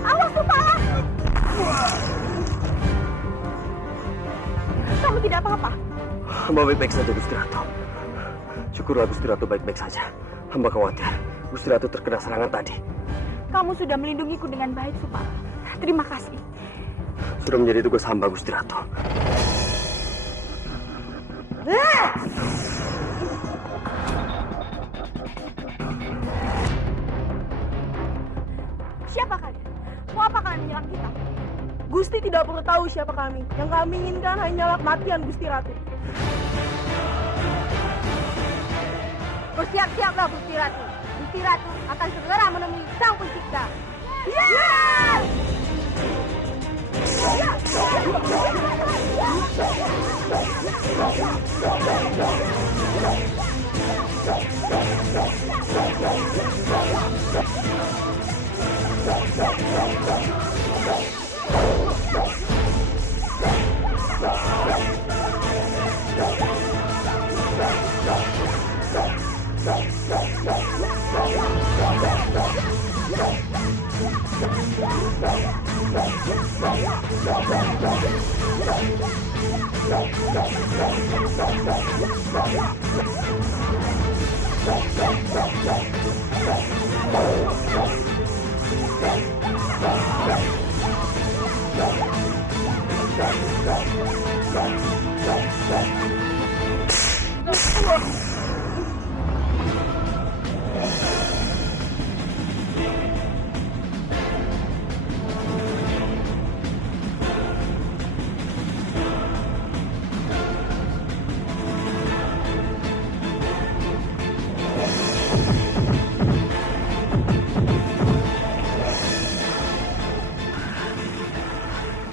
Awas, Supala! Kamu tidak apa-apa? Hamba baik-baik saja, Gusti Ratu. Syukurlah Gusti Ratu baik-baik saja. Hamba khawatir Gusti Ratu terkena serangan tadi. Kamu sudah melindungiku dengan baik, Supala. Terima kasih. Sudah menjadi tugas hamba, Gusti Ratu. Siapa kalian? Mau apa kalian menyerang kita? Gusti tidak perlu tahu siapa kami. Yang kami inginkan hanyalah kematian Gusti Ratu. Bersiap-siaplah, Gusti Ratu. Gusti Ratu akan segera menemui Sang Pencipta.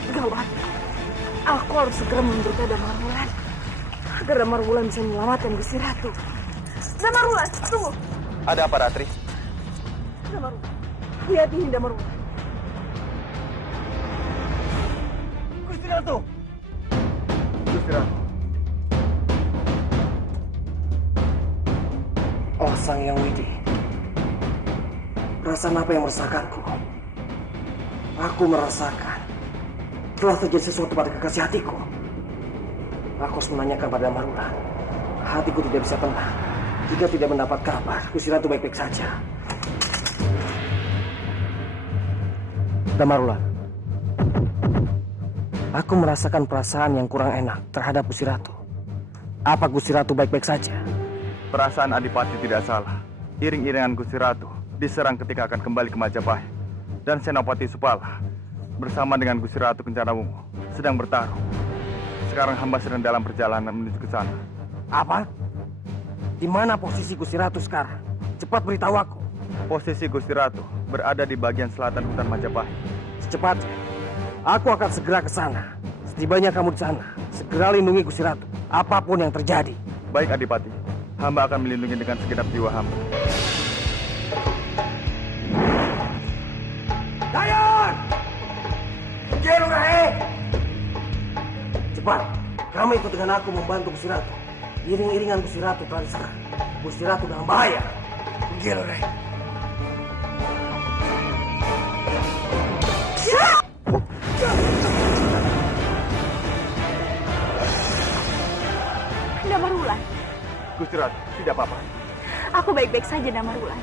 Gawat. Aku harus segera menunjukkan Damarwulan agar Damarwulan bisa menyelamatkan Gusti Ratu. Damarwulan, tunggu. Ada apa, Ratri? Damarwulan, lihat ini Damarwulan. Gusti Ratu! Gusti Ratu. Oh, Sang Yang Widi. Perasaan apa yang meresahkanku? Aku merasakan telah terjadi sesuatu pada kekasih hatiku. Aku harus menanyakan pada Damarwulan. Hatiku tidak bisa tenang jika tidak mendapat kabar Gusti Ratu baik-baik saja. Damarwulan, aku merasakan perasaan yang kurang enak terhadap Gusti Ratu. Apa Gusti Ratu baik-baik saja? Perasaan Adipati tidak salah. Iring-iringan Gusti Ratu diserang ketika akan kembali ke Majapahit. Dan Senopati Supala bersama dengan Gusti Ratu Kencarawungu sedang bertarung. Sekarang hamba sedang dalam perjalanan menuju ke sana. Apa? Di mana posisi Gusti Ratu sekarang? Cepat beritahu aku. Posisi Gusti Ratu berada di bagian selatan hutan Majapahit. Secepatnya, aku akan segera ke sana. Setibanya kamu di sana, segera lindungi Gusti Ratu, apapun yang terjadi. Baik Adipati, hamba akan melindungi dengan segenap jiwa hamba. Dayan! Gelurai! Cepat, kamu ikut dengan aku membantu Gusti Ratu. Iring-iringan Gusti Ratu telah diserang. Gusti Ratu dalam bahaya. Gelurai! Damarwulan, Gusti Ratu, tidak apa-apa. aku baik-baik saja, Damarwulan.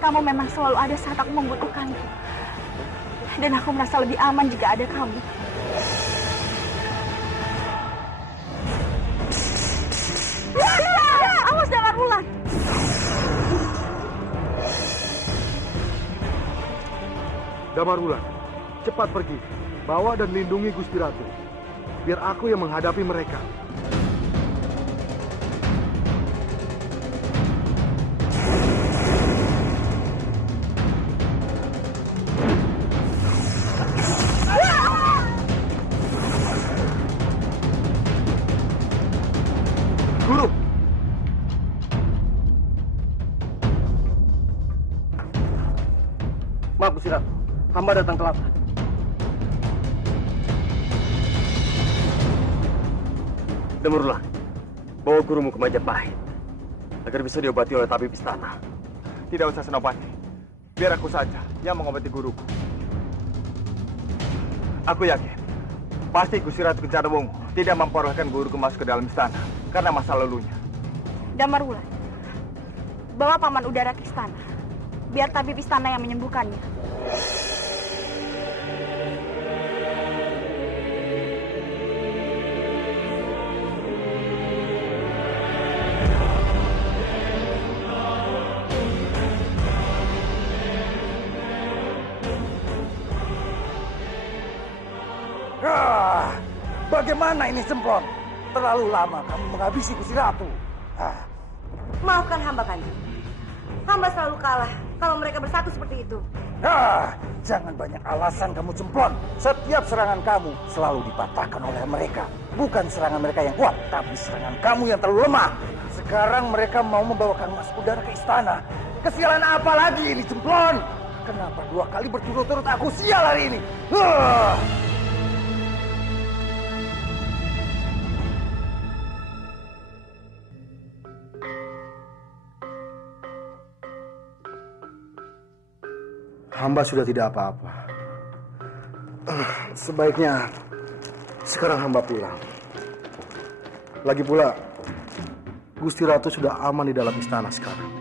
Kamu memang selalu ada saat aku membutuhkanmu. Dan aku merasa lebih aman jika ada kamu. Awas, Damarwulan. Damarwulan, cepat pergi. Bawa dan lindungi Gusti Ratu. Biar aku yang menghadapi mereka. Guru! Maaf Gusti Ratu, hamba datang terlambat. Damarwulan, bawa gurumu ke Majapahit agar bisa diobati oleh tabib istana. Tidak usah Senopati, biar aku saja yang mengobati guruku. Aku yakin pasti Gusti Ratu Kencanawungu tidak memperbolehkan guruku masuk ke dalam istana karena masa lalunya. Damarwulan, bawa paman udara ke istana. Biar tabib istana yang menyembuhkannya. Bagaimana ini, Semplon? Terlalu lama kamu menghabisi Gusti Ratu. Maafkan hamba, Kanjeng. Hamba selalu kalah kalau mereka bersatu seperti itu. Jangan banyak alasan kamu, Semplon. Setiap serangan kamu selalu dipatahkan oleh mereka. Bukan serangan mereka yang kuat, tapi serangan kamu yang terlalu lemah. Sekarang mereka mau membawakan Mas Udara ke istana. Kesialan apa lagi ini, Semplon? Kenapa 2 kali berturut-turut aku sial hari ini? Hamba sudah tidak apa-apa. Sebaiknya sekarang hamba pulang. Lagi pula, Gusti Ratu sudah aman di dalam istana sekarang.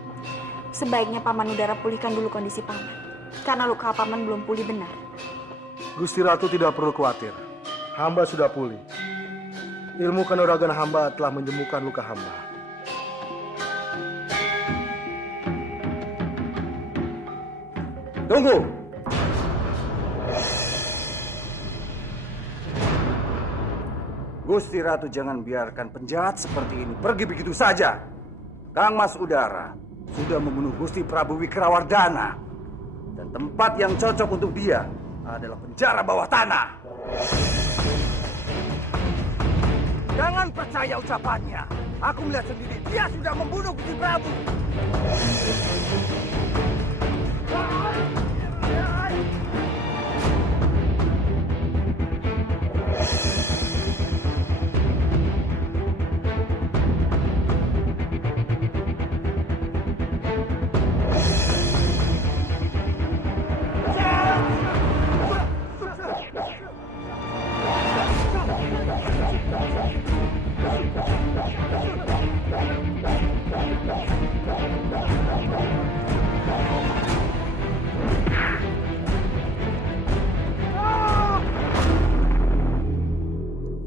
Sebaiknya Paman Udara pulihkan dulu kondisi Paman. Karena luka Paman belum pulih benar. Gusti Ratu tidak perlu khawatir. Hamba sudah pulih. Ilmu kanuragan hamba telah menyembuhkan luka hamba. Tunggu! Gusti Ratu jangan biarkan penjahat seperti ini pergi begitu saja. Kang Mas Udara sudah membunuh Gusti Prabu Wikrawardhana. Dan tempat yang cocok untuk dia adalah penjara bawah tanah. Jangan percaya ucapannya. Aku melihat sendiri dia sudah membunuh Gusti Prabu.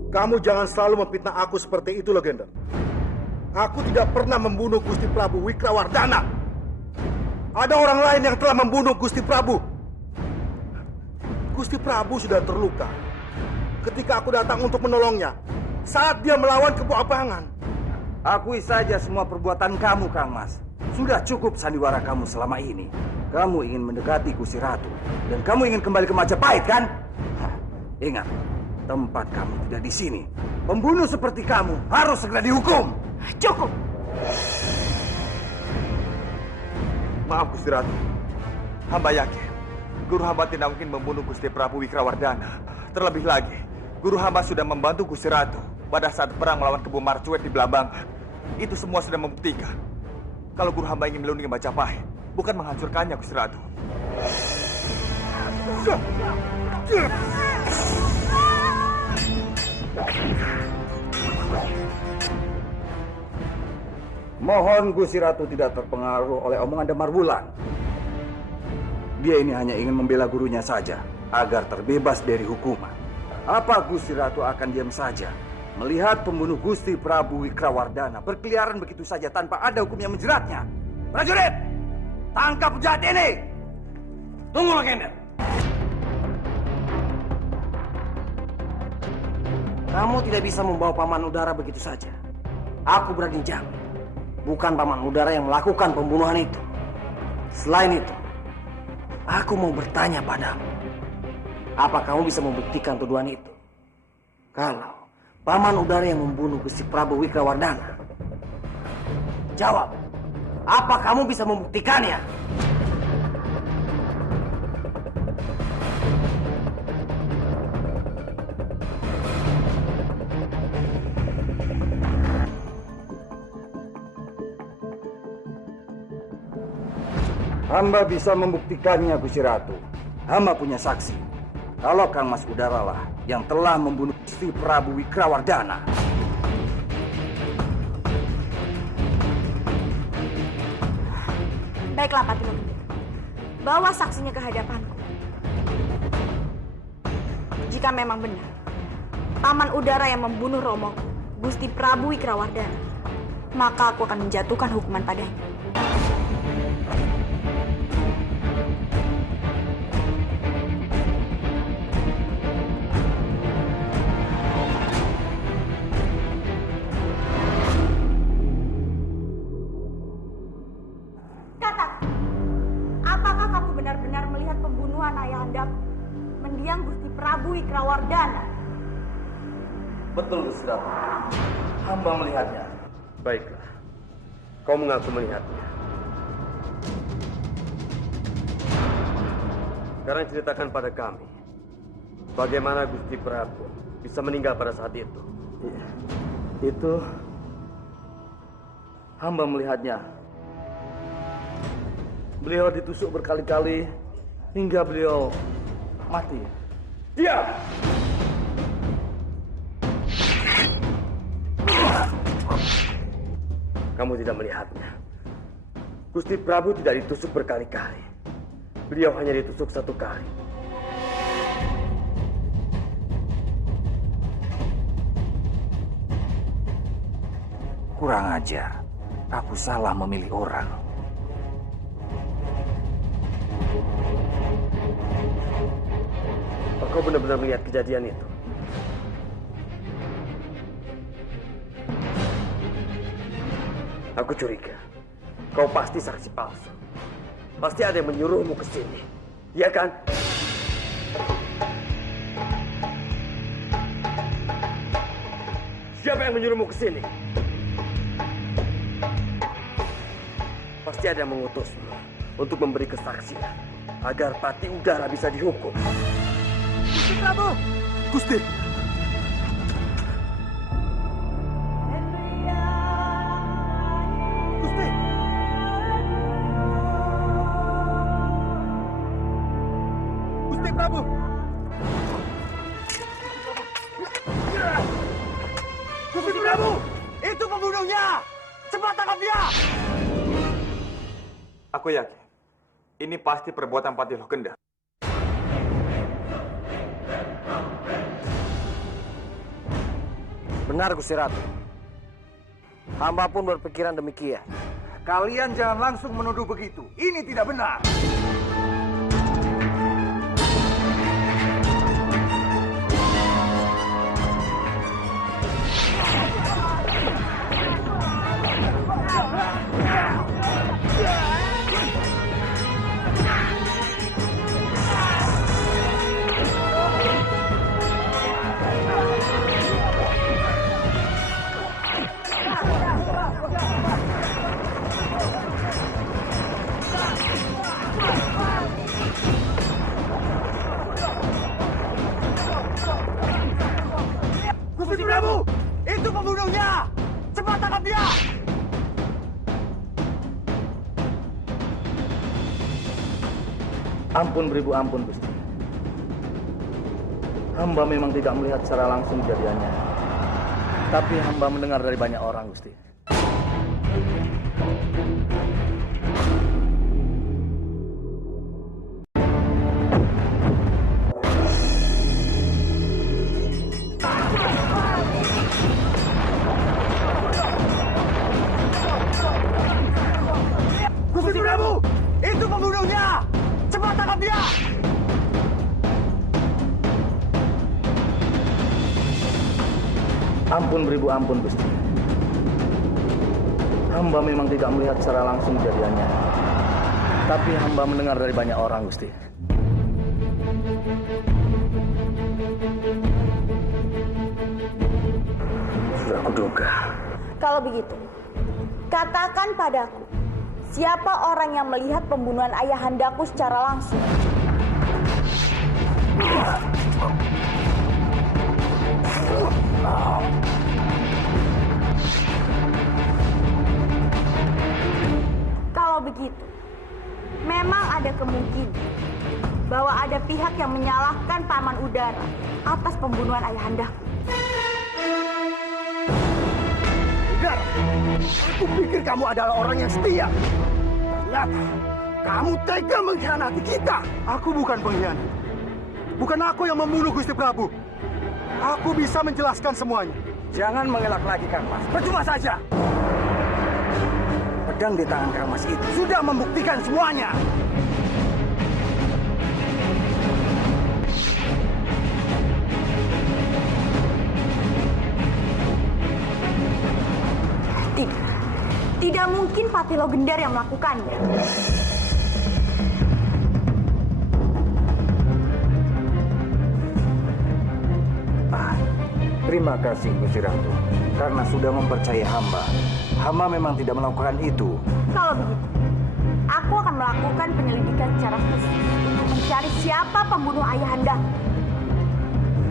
Kamu jangan selalu memfitnah aku seperti itu, Legenda. Aku tidak pernah membunuh Gusti Prabu Wikrawardhana. Ada orang lain yang telah membunuh Gusti Prabu. Gusti Prabu sudah terluka ketika aku datang untuk menolongnya saat dia melawan Kebu Abangan. Akui saja semua perbuatan kamu, Kang Mas. Sudah cukup sandiwara kamu selama ini. Kamu ingin mendekati Gusti Ratu. Dan kamu ingin kembali ke Majapahit, kan? Hah, ingat, tempat kamu tidak di sini. Pembunuh seperti kamu harus segera dihukum. Cukup. Maaf Gusti Ratu. Hamba yakin guru hamba tidak mungkin membunuh Gusti Prabu Wikrawardana. Terlebih lagi, guru hamba sudah membantu Gusti Ratu pada saat perang melawan Kebo Marcuet di Belambangan. Itu semua sudah membuktikan kalau guru hamba ingin melindungi Majapahit, bukan menghancurkannya, Gusti Ratu. Mohon Gusti Ratu tidak terpengaruh oleh omongan Damar Wulan. Dia ini hanya ingin membela gurunya saja, agar terbebas dari hukuman. Apa Gusti Ratu akan diam saja melihat pembunuh Gusti Prabu Wikrawardana berkeliaran begitu saja tanpa ada hukum yang menjeratnya? Prajurit, tangkap penjahat ini! Tunggu, Legender. Kamu tidak bisa membawa paman udara begitu saja. Aku berani jamin, bukan paman udara yang melakukan pembunuhan itu. Selain itu, aku mau bertanya padamu, apa kamu bisa membuktikan tuduhan itu? Kalau paman udara yang membunuh Gusti Prabu Wikrawardana, jawab, apa kamu bisa membuktikannya? Hamba bisa membuktikannya, Gusti Ratu. Hamba punya saksi. Kalau Kang Mas Udara lah yang telah membunuh Gusti Prabu Wikrawardana. Baiklah, Patih Legender. Bawa saksinya ke hadapanku. Jika memang benar, paman udara yang membunuh Romoku, Gusti Prabu Wikrawardana, maka aku akan menjatuhkan hukuman padanya. Betul, Gusti Ratu. Hamba melihatnya. Baiklah, kau mengaku melihatnya. Sekarang ceritakan pada kami, bagaimana Gusti Prabu bisa meninggal pada saat itu? Itu hamba melihatnya. Beliau ditusuk berkali-kali hingga beliau mati. Diam! Kamu tidak melihatnya. Gusti Prabu tidak ditusuk berkali-kali. Beliau hanya ditusuk satu kali. Kurang ajar. Aku salah memilih orang. Kau benar-benar melihat kejadian itu? Aku curiga, kau pasti saksi palsu. Pasti ada yang menyuruhmu ke sini, iya kan? Siapa yang menyuruhmu ke sini? Pasti ada yang mengutusmu untuk memberi kesaksian agar Patih Udara bisa dihukum. Gusti Prabu! Gusti! Prabu! Gusti Prabu! Itu pembunuhnya! Cepat tangkap dia! Aku yakin, ini pasti perbuatan Patih Legender. Benar, Gusti Ratu. Hamba pun berpikiran demikian. Kalian jangan langsung menuduh begitu. Ini tidak benar. Ampun beribu ampun, Gusti. Hamba memang tidak melihat secara langsung kejadiannya. Tapi hamba mendengar dari banyak orang, Gusti. Gusti Prabu, itu pembunuhnya. Cepat tangkap dia. Ampun beribu ampun, Gusti. Hamba memang tidak melihat secara langsung kejadiannya. Tapi hamba mendengar dari banyak orang, Gusti. Sudah kuduga. Kalau begitu, katakan padaku, siapa orang yang melihat pembunuhan ayahandaku secara langsung? Kalau begitu, memang ada kemungkinan bahwa ada pihak yang menyalahkan Paman Udara atas pembunuhan ayahandaku. Udara, aku pikir kamu adalah orang yang setia. Ternyata kamu tega mengkhianati kita. Aku bukan pengkhianat. Bukan aku yang membunuh Gusti Prabu. Aku bisa menjelaskan semuanya. Jangan mengelak lagi, Kang Mas. Percuma saja. Pedang di tangan Kang Mas itu sudah membuktikan semuanya. Tidak mungkin Patih Logendar yang melakukannya. Terima kasih, Gusti Ratu. Karena sudah mempercayai hamba. Hamba memang tidak melakukan itu. Kalau begitu, aku akan melakukan penyelidikan secara khusus untuk mencari siapa pembunuh ayahanda.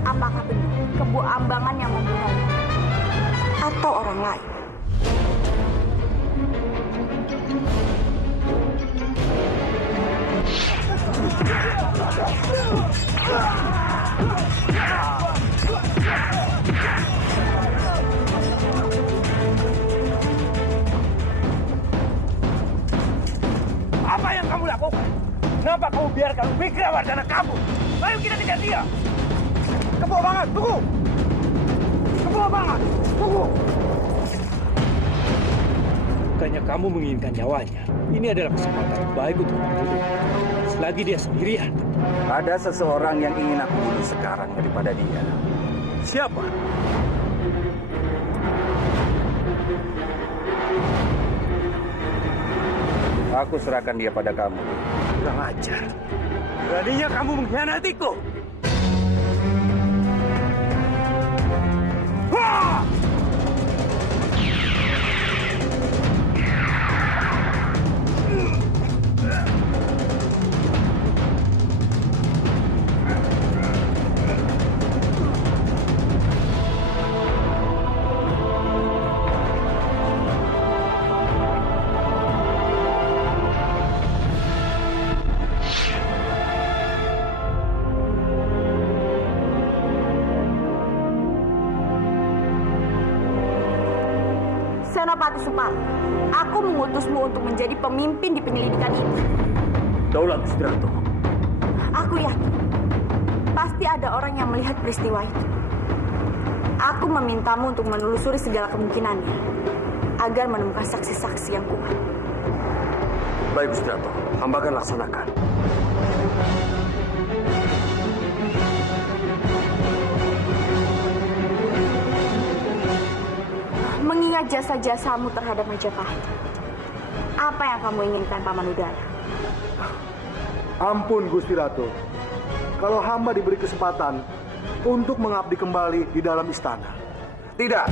Apakah benar Kebo Ambangan yang membunuhnya atau orang lain? Apa yang kamu lakukan? Kenapa kamu biarkan Wikrawardhana kabur? Ayo kita kejar dia. Kebo Ambangan, tunggu. Kebo Ambangan, tunggu. Bukannya kamu menginginkan nyawanya. Ini adalah kesempatan yang baik untuk membunuh. Selagi dia sendirian. Ada seseorang yang ingin aku bunuh sekarang daripada dia. Siapa? Aku serahkan dia pada kamu. Kurang ajar. Beraninya kamu mengkhianatiku. Wah! Senopati Supal, aku mengutusmu untuk menjadi pemimpin di penyelidikan ini. Daulat Gusti Ratu. Aku yakin, pasti ada orang yang melihat peristiwa itu. Aku memintamu untuk menelusuri segala kemungkinannya, agar menemukan saksi-saksi yang kuat. Baik, Gusti Ratu. Hamba akan laksanakan. Mengingat jasa-jasamu terhadap Majapahit, apa yang kamu inginkan, Paman Udara? Ampun, Gusti Ratu. Kalau hamba diberi kesempatan untuk mengabdi kembali di dalam istana. Tidak.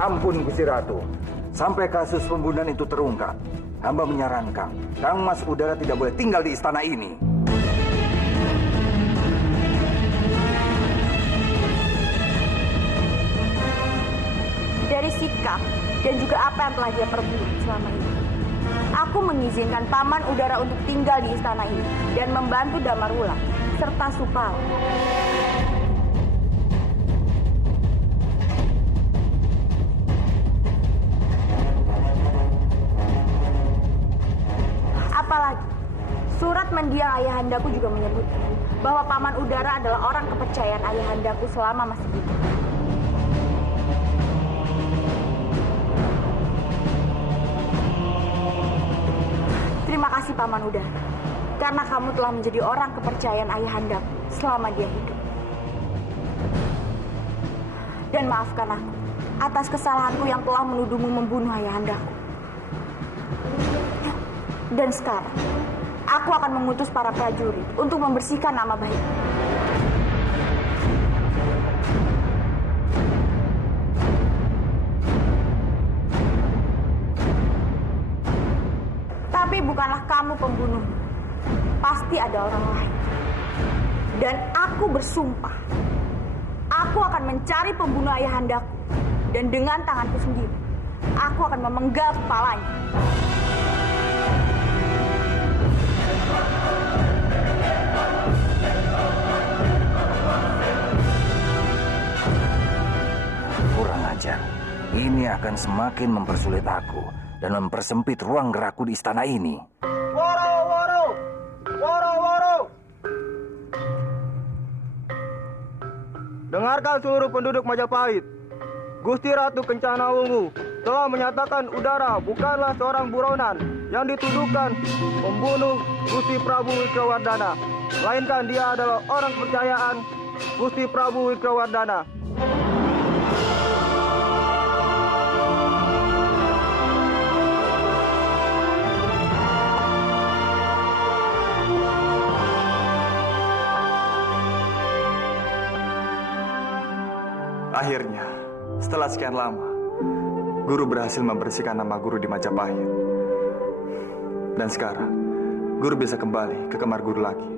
Ampun, Gusti Ratu. Sampai kasus pembunuhan itu terungkap, hamba menyarankan Kang Mas Udara tidak boleh tinggal di istana ini. Dari sikap dan juga apa yang telah dia perbuat selama ini, Aku mengizinkan Paman Udara untuk tinggal di istana ini dan membantu Damarwulan serta Supala. Apalagi, surat mendiang ayahandaku juga menyebutkan bahwa Paman Udara adalah orang kepercayaan ayahandaku selama masih hidup. Terima kasih Paman Udara, karena kamu telah menjadi orang kepercayaan ayahandaku selama dia hidup. Dan maafkan aku atas kesalahanku yang telah menuduhmu membunuh ayahandaku. Dan sekarang, aku akan mengutus para prajurit untuk membersihkan nama baik. Tapi bukanlah kamu pembunuh. Pasti ada orang lain. Dan aku bersumpah, aku akan mencari pembunuh ayahandaku. Dan dengan tanganku sendiri, aku akan memenggal kepalanya. Kurang ajar. Ini akan semakin mempersulit aku dan mempersempit ruang gerakku di istana ini. Woro, woro! Woro, woro! Dengarkan seluruh penduduk Majapahit. Gusti Ratu Kencana Wungu telah menyatakan Udara bukanlah seorang buronan yang dituduhkan membunuh Gusti Prabu Wikrawardhana. Melainkan dia adalah orang kepercayaan Gusti Prabu Wikrawardhana. Akhirnya, setelah sekian lama, Guru berhasil membersihkan nama Guru di Majapahit. Dan sekarang, Guru bisa kembali ke kamar Guru lagi.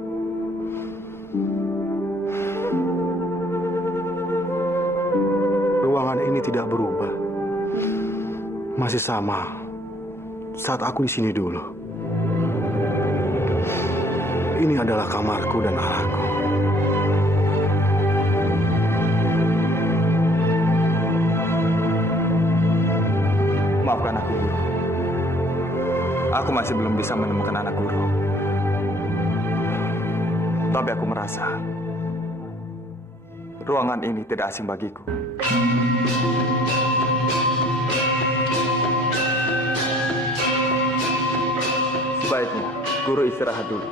Ruangan ini tidak berubah. Masih sama saat aku di sini dulu. Ini adalah kamarku dan anakku. Maafkan aku, Guru. Aku masih belum bisa menemukan anak Guru. Tapi aku merasa ruangan ini tidak asing bagiku. Sebaiknya Guru istirahat dulu.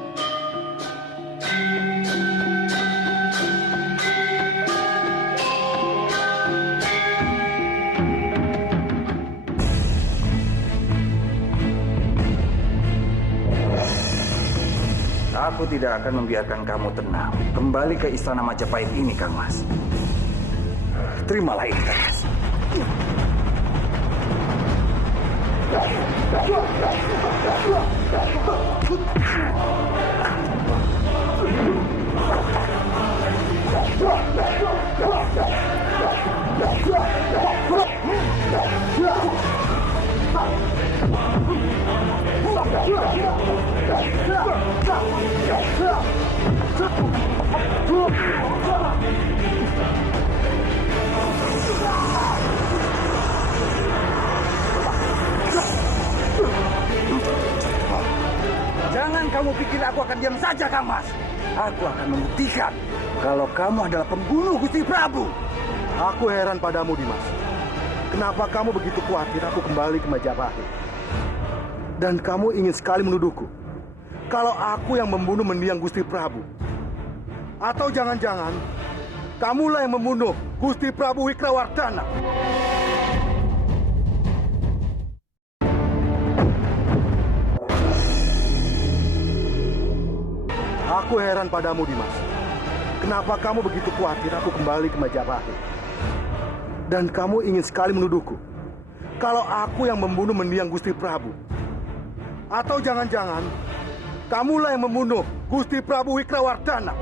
Aku tidak akan membiarkan kamu tenang. Kembali ke istana Majapahit ini, Kang Mas. Terimalah ini, Kang Mas. Jangan kamu pikir aku akan diam saja, Kang Mas. Aku akan membuktikan kalau kamu adalah pembunuh Gusti Prabu. Aku heran padamu, Dimas. Kenapa kamu begitu khawatir aku kembali ke Majapahit? Dan kamu ingin sekali menuduhku kalau aku yang membunuh mendiang Gusti Prabu. Atau jangan-jangan kamulah yang membunuh Gusti Prabu Wikrawardhana. Aku heran padamu, Dimas. Kenapa kamu begitu khawatir aku kembali ke Majapahit? Dan kamu ingin sekali menuduhku kalau aku yang membunuh mendiang Gusti Prabu. Atau jangan-jangan kamulah yang membunuh Gusti Prabu Wikrawardhana.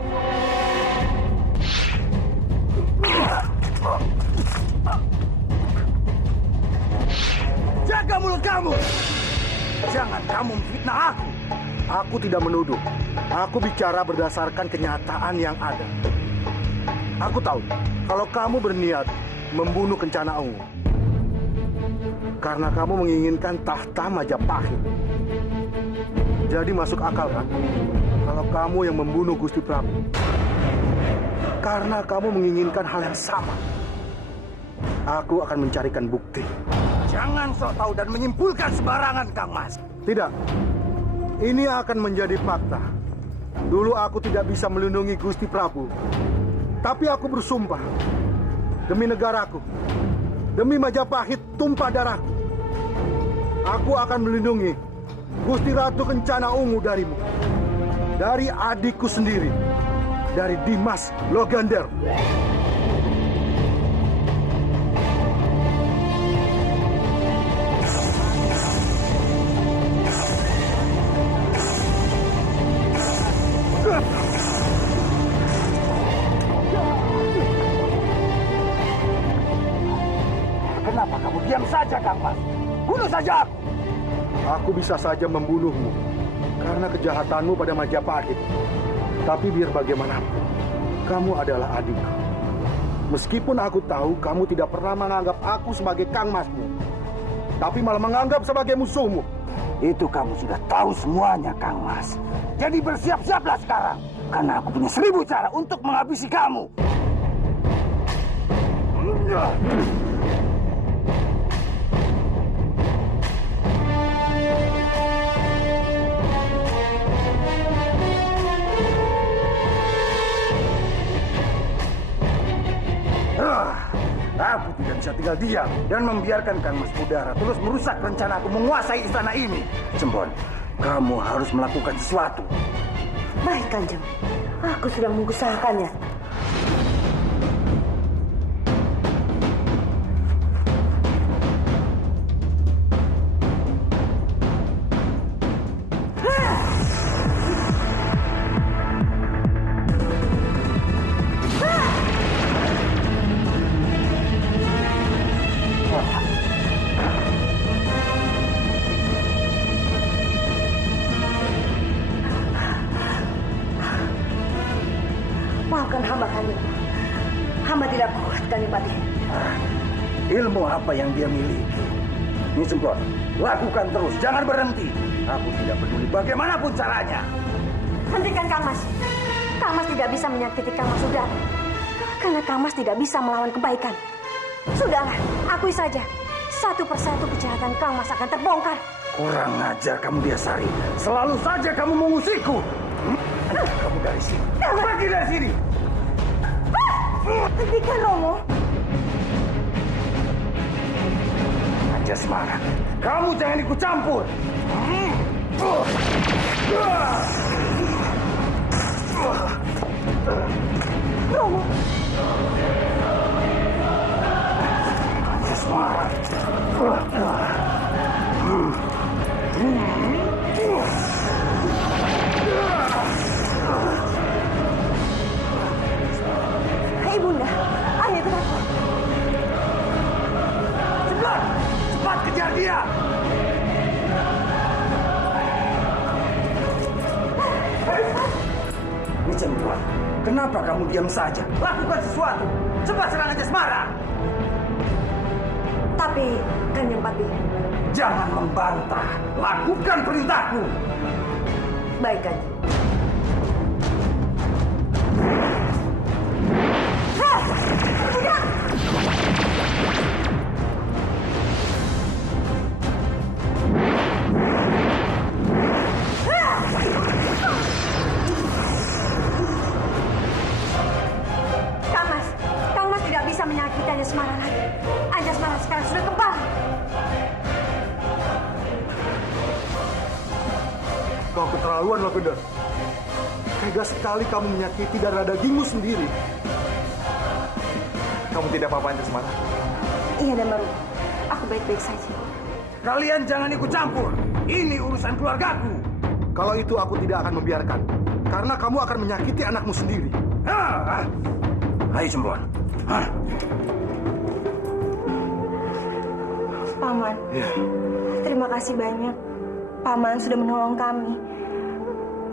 Jaga mulut kamu! Jangan kamu memfitnah aku. Aku tidak menuduh. Aku bicara berdasarkan kenyataan yang ada. Aku tahu kalau kamu berniat membunuh Kencana Ungu karena kamu menginginkan tahta Majapahit. Jadi masuk akal kan kalau kamu yang membunuh Gusti Prabu karena kamu menginginkan hal yang sama. Aku akan mencarikan bukti. Jangan sok tahu dan menyimpulkan sembarangan, Kang Mas. Tidak. Ini akan menjadi fakta. Dulu aku tidak bisa melindungi Gusti Prabu. Tapi aku bersumpah. Demi negaraku. Demi Majapahit tumpah darahku. Aku akan melindungi Gusti Ratu Kencana Ungu darimu. Dari adikku sendiri. Dari Dimas Logender. Kenapa kamu diam saja, Kang Mas? Bunuh saja aku. Aku bisa saja membunuhmu karena kejahatanmu pada Majapahit. Tapi biar bagaimanapun, kamu adalah adikku. Meskipun aku tahu kamu tidak pernah menganggap aku sebagai Kang Masmu, tapi malah menganggap sebagai musuhmu. Itu kamu sudah tahu semuanya, Kang Mas. Jadi bersiap-siaplah sekarang. Karena aku punya 1000 cara untuk menghabisi kamu. Aku tidak bisa tinggal diam dan membiarkan Kang Mas Udara terus merusak rencanaku menguasai istana ini. Cembon, kamu harus melakukan sesuatu. Baik, Kanjeng. Aku sudah mengusahakannya. Maafkan hamba, Kanjeng. Hamba tidak kuat, Kanjeng Pati. Ilmu apa yang dia miliki? Ini Cembon, lakukan terus, jangan berhenti. Aku tidak peduli bagaimanapun caranya. Hentikan, Kang Mas. Kang Mas tidak bisa menyakiti Kang Mas Udara. Karena Kang Mas tidak bisa melawan kebaikan. Sudahlah, akui saja. Satu persatu kejahatan Kang Mas akan terbongkar. Kurang ajar kamu, Biasari. Selalu saja kamu mengusikku. Kamu dari sini. Pergi dari sini. Hentikan, Romo. Anjasmara, kamu jangan ikut campur. Romo. Anjasmara. Ibunda, ayah kenapa? Cepat kejar dia. Ini Cembon, kenapa kamu diam saja? Lakukan sesuatu. Cepat serang Anjasmara. Tapi, Kanjeng Pati. Jangan membantah. Lakukan perintahku. Baik, Kanjeng. Kang Mas tidak bisa menyakiti Anjasmara lagi. Anjasmara sekarang sudah kebal. Kau keterlaluan, Logender. Tega sekali kamu menyakiti darah dagingmu sendiri. Kamu tidak apa-apa, Anjasmara? Iya, Damaru. Aku baik-baik saja. Kalian jangan ikut campur. Ini urusan keluargaku. Kalau itu aku tidak akan membiarkan. Karena kamu akan menyakiti anakmu sendiri. Ayo, Cembon. Paman, terima kasih banyak. Paman sudah menolong kami.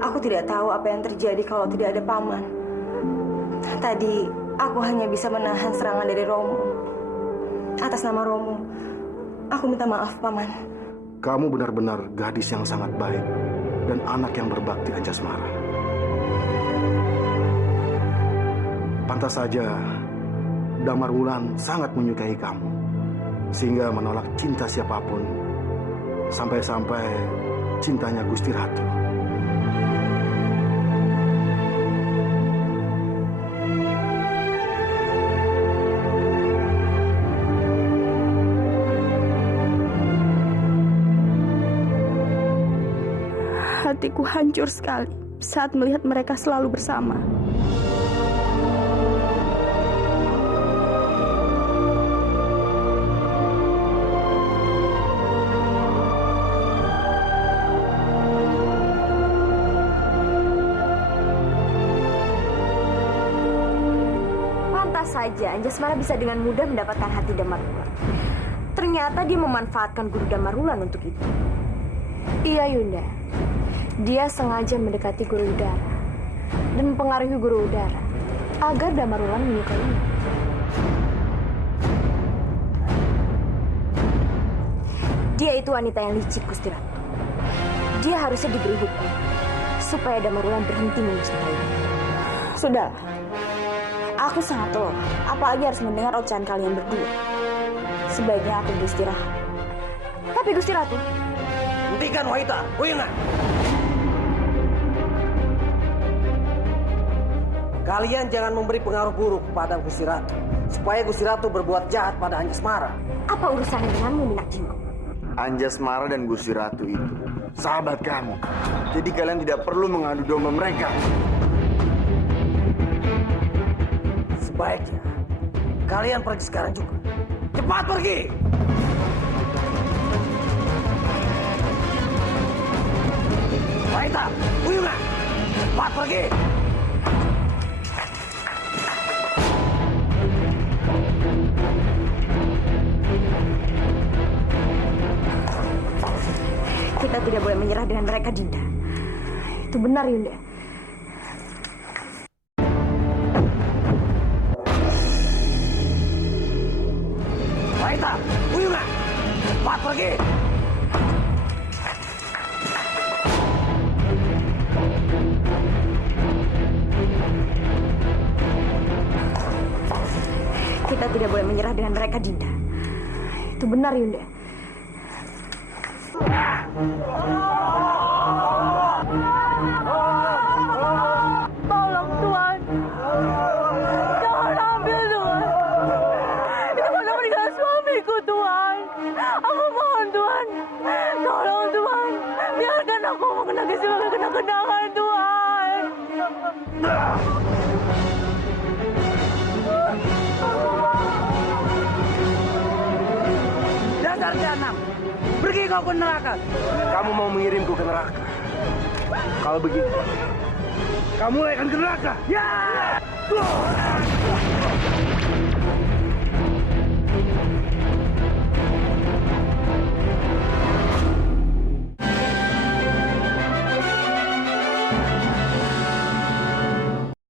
Aku tidak tahu apa yang terjadi kalau tidak ada Paman. Tadi aku hanya bisa menahan serangan dari Romo. Atas nama Romo, aku minta maaf, Paman. Kamu benar-benar gadis yang sangat baik dan anak yang berbakti Anjasmara. Pantas saja Damar Wulan sangat menyukai kamu, sehingga menolak cinta siapapun, sampai-sampai cintanya Gusti Ratu. Hatiku hancur sekali saat melihat mereka selalu bersama. Pantas saja Anjasmara bisa dengan mudah mendapatkan hati Damar Wulan. Ternyata dia memanfaatkan guru Damar Wulan untuk itu. Iya, Yunda. Dia sengaja mendekati guru udara dan mempengaruhi guru udara agar Damar Wulan menyukainya. Dia itu wanita yang licik, Gusti Ratu. Dia harusnya diberi hukum supaya Damar Wulan berhenti mencintainya. Sudahlah. Aku sangat lelah, apalagi harus mendengar ocehan kalian berdua. Sebaiknya aku beristirahat. Tapi Gusti Ratu, hentikan Waita, Uyungan. Kalian jangan memberi pengaruh buruk kepada Gusti Ratu, supaya Gusti Ratu berbuat jahat pada Anjasmara. Apa urusannya denganmu, Minak Jinggo? Anjasmara dan Gusti Ratu itu sahabat kamu. Jadi kalian tidak perlu mengadu domba mereka. Sebaiknya kalian pergi sekarang juga. Cepat pergi! Waita, Uyungan, cepat pergi! Kita tidak boleh menyerah dengan mereka, Dinda. Itu benar, Yunda. Waita, Uyungan, cepat pergi! Kita tidak boleh menyerah dengan mereka, Dinda. Itu benar, Yunda. Tolong, Tuan. Jangan ambil, Tuan. Itu pada meninggal suamiku, Tuan. Aku mohon, Tuan. Tolong, Tuan. Biarkan aku mengenang sebagai kenang-kenangan, Tuan. Dasar jahanam, pergi kau ke neraka. Kamu mau mengirimku ke neraka? Kalau begitu, kamu akan ke neraka. Ya!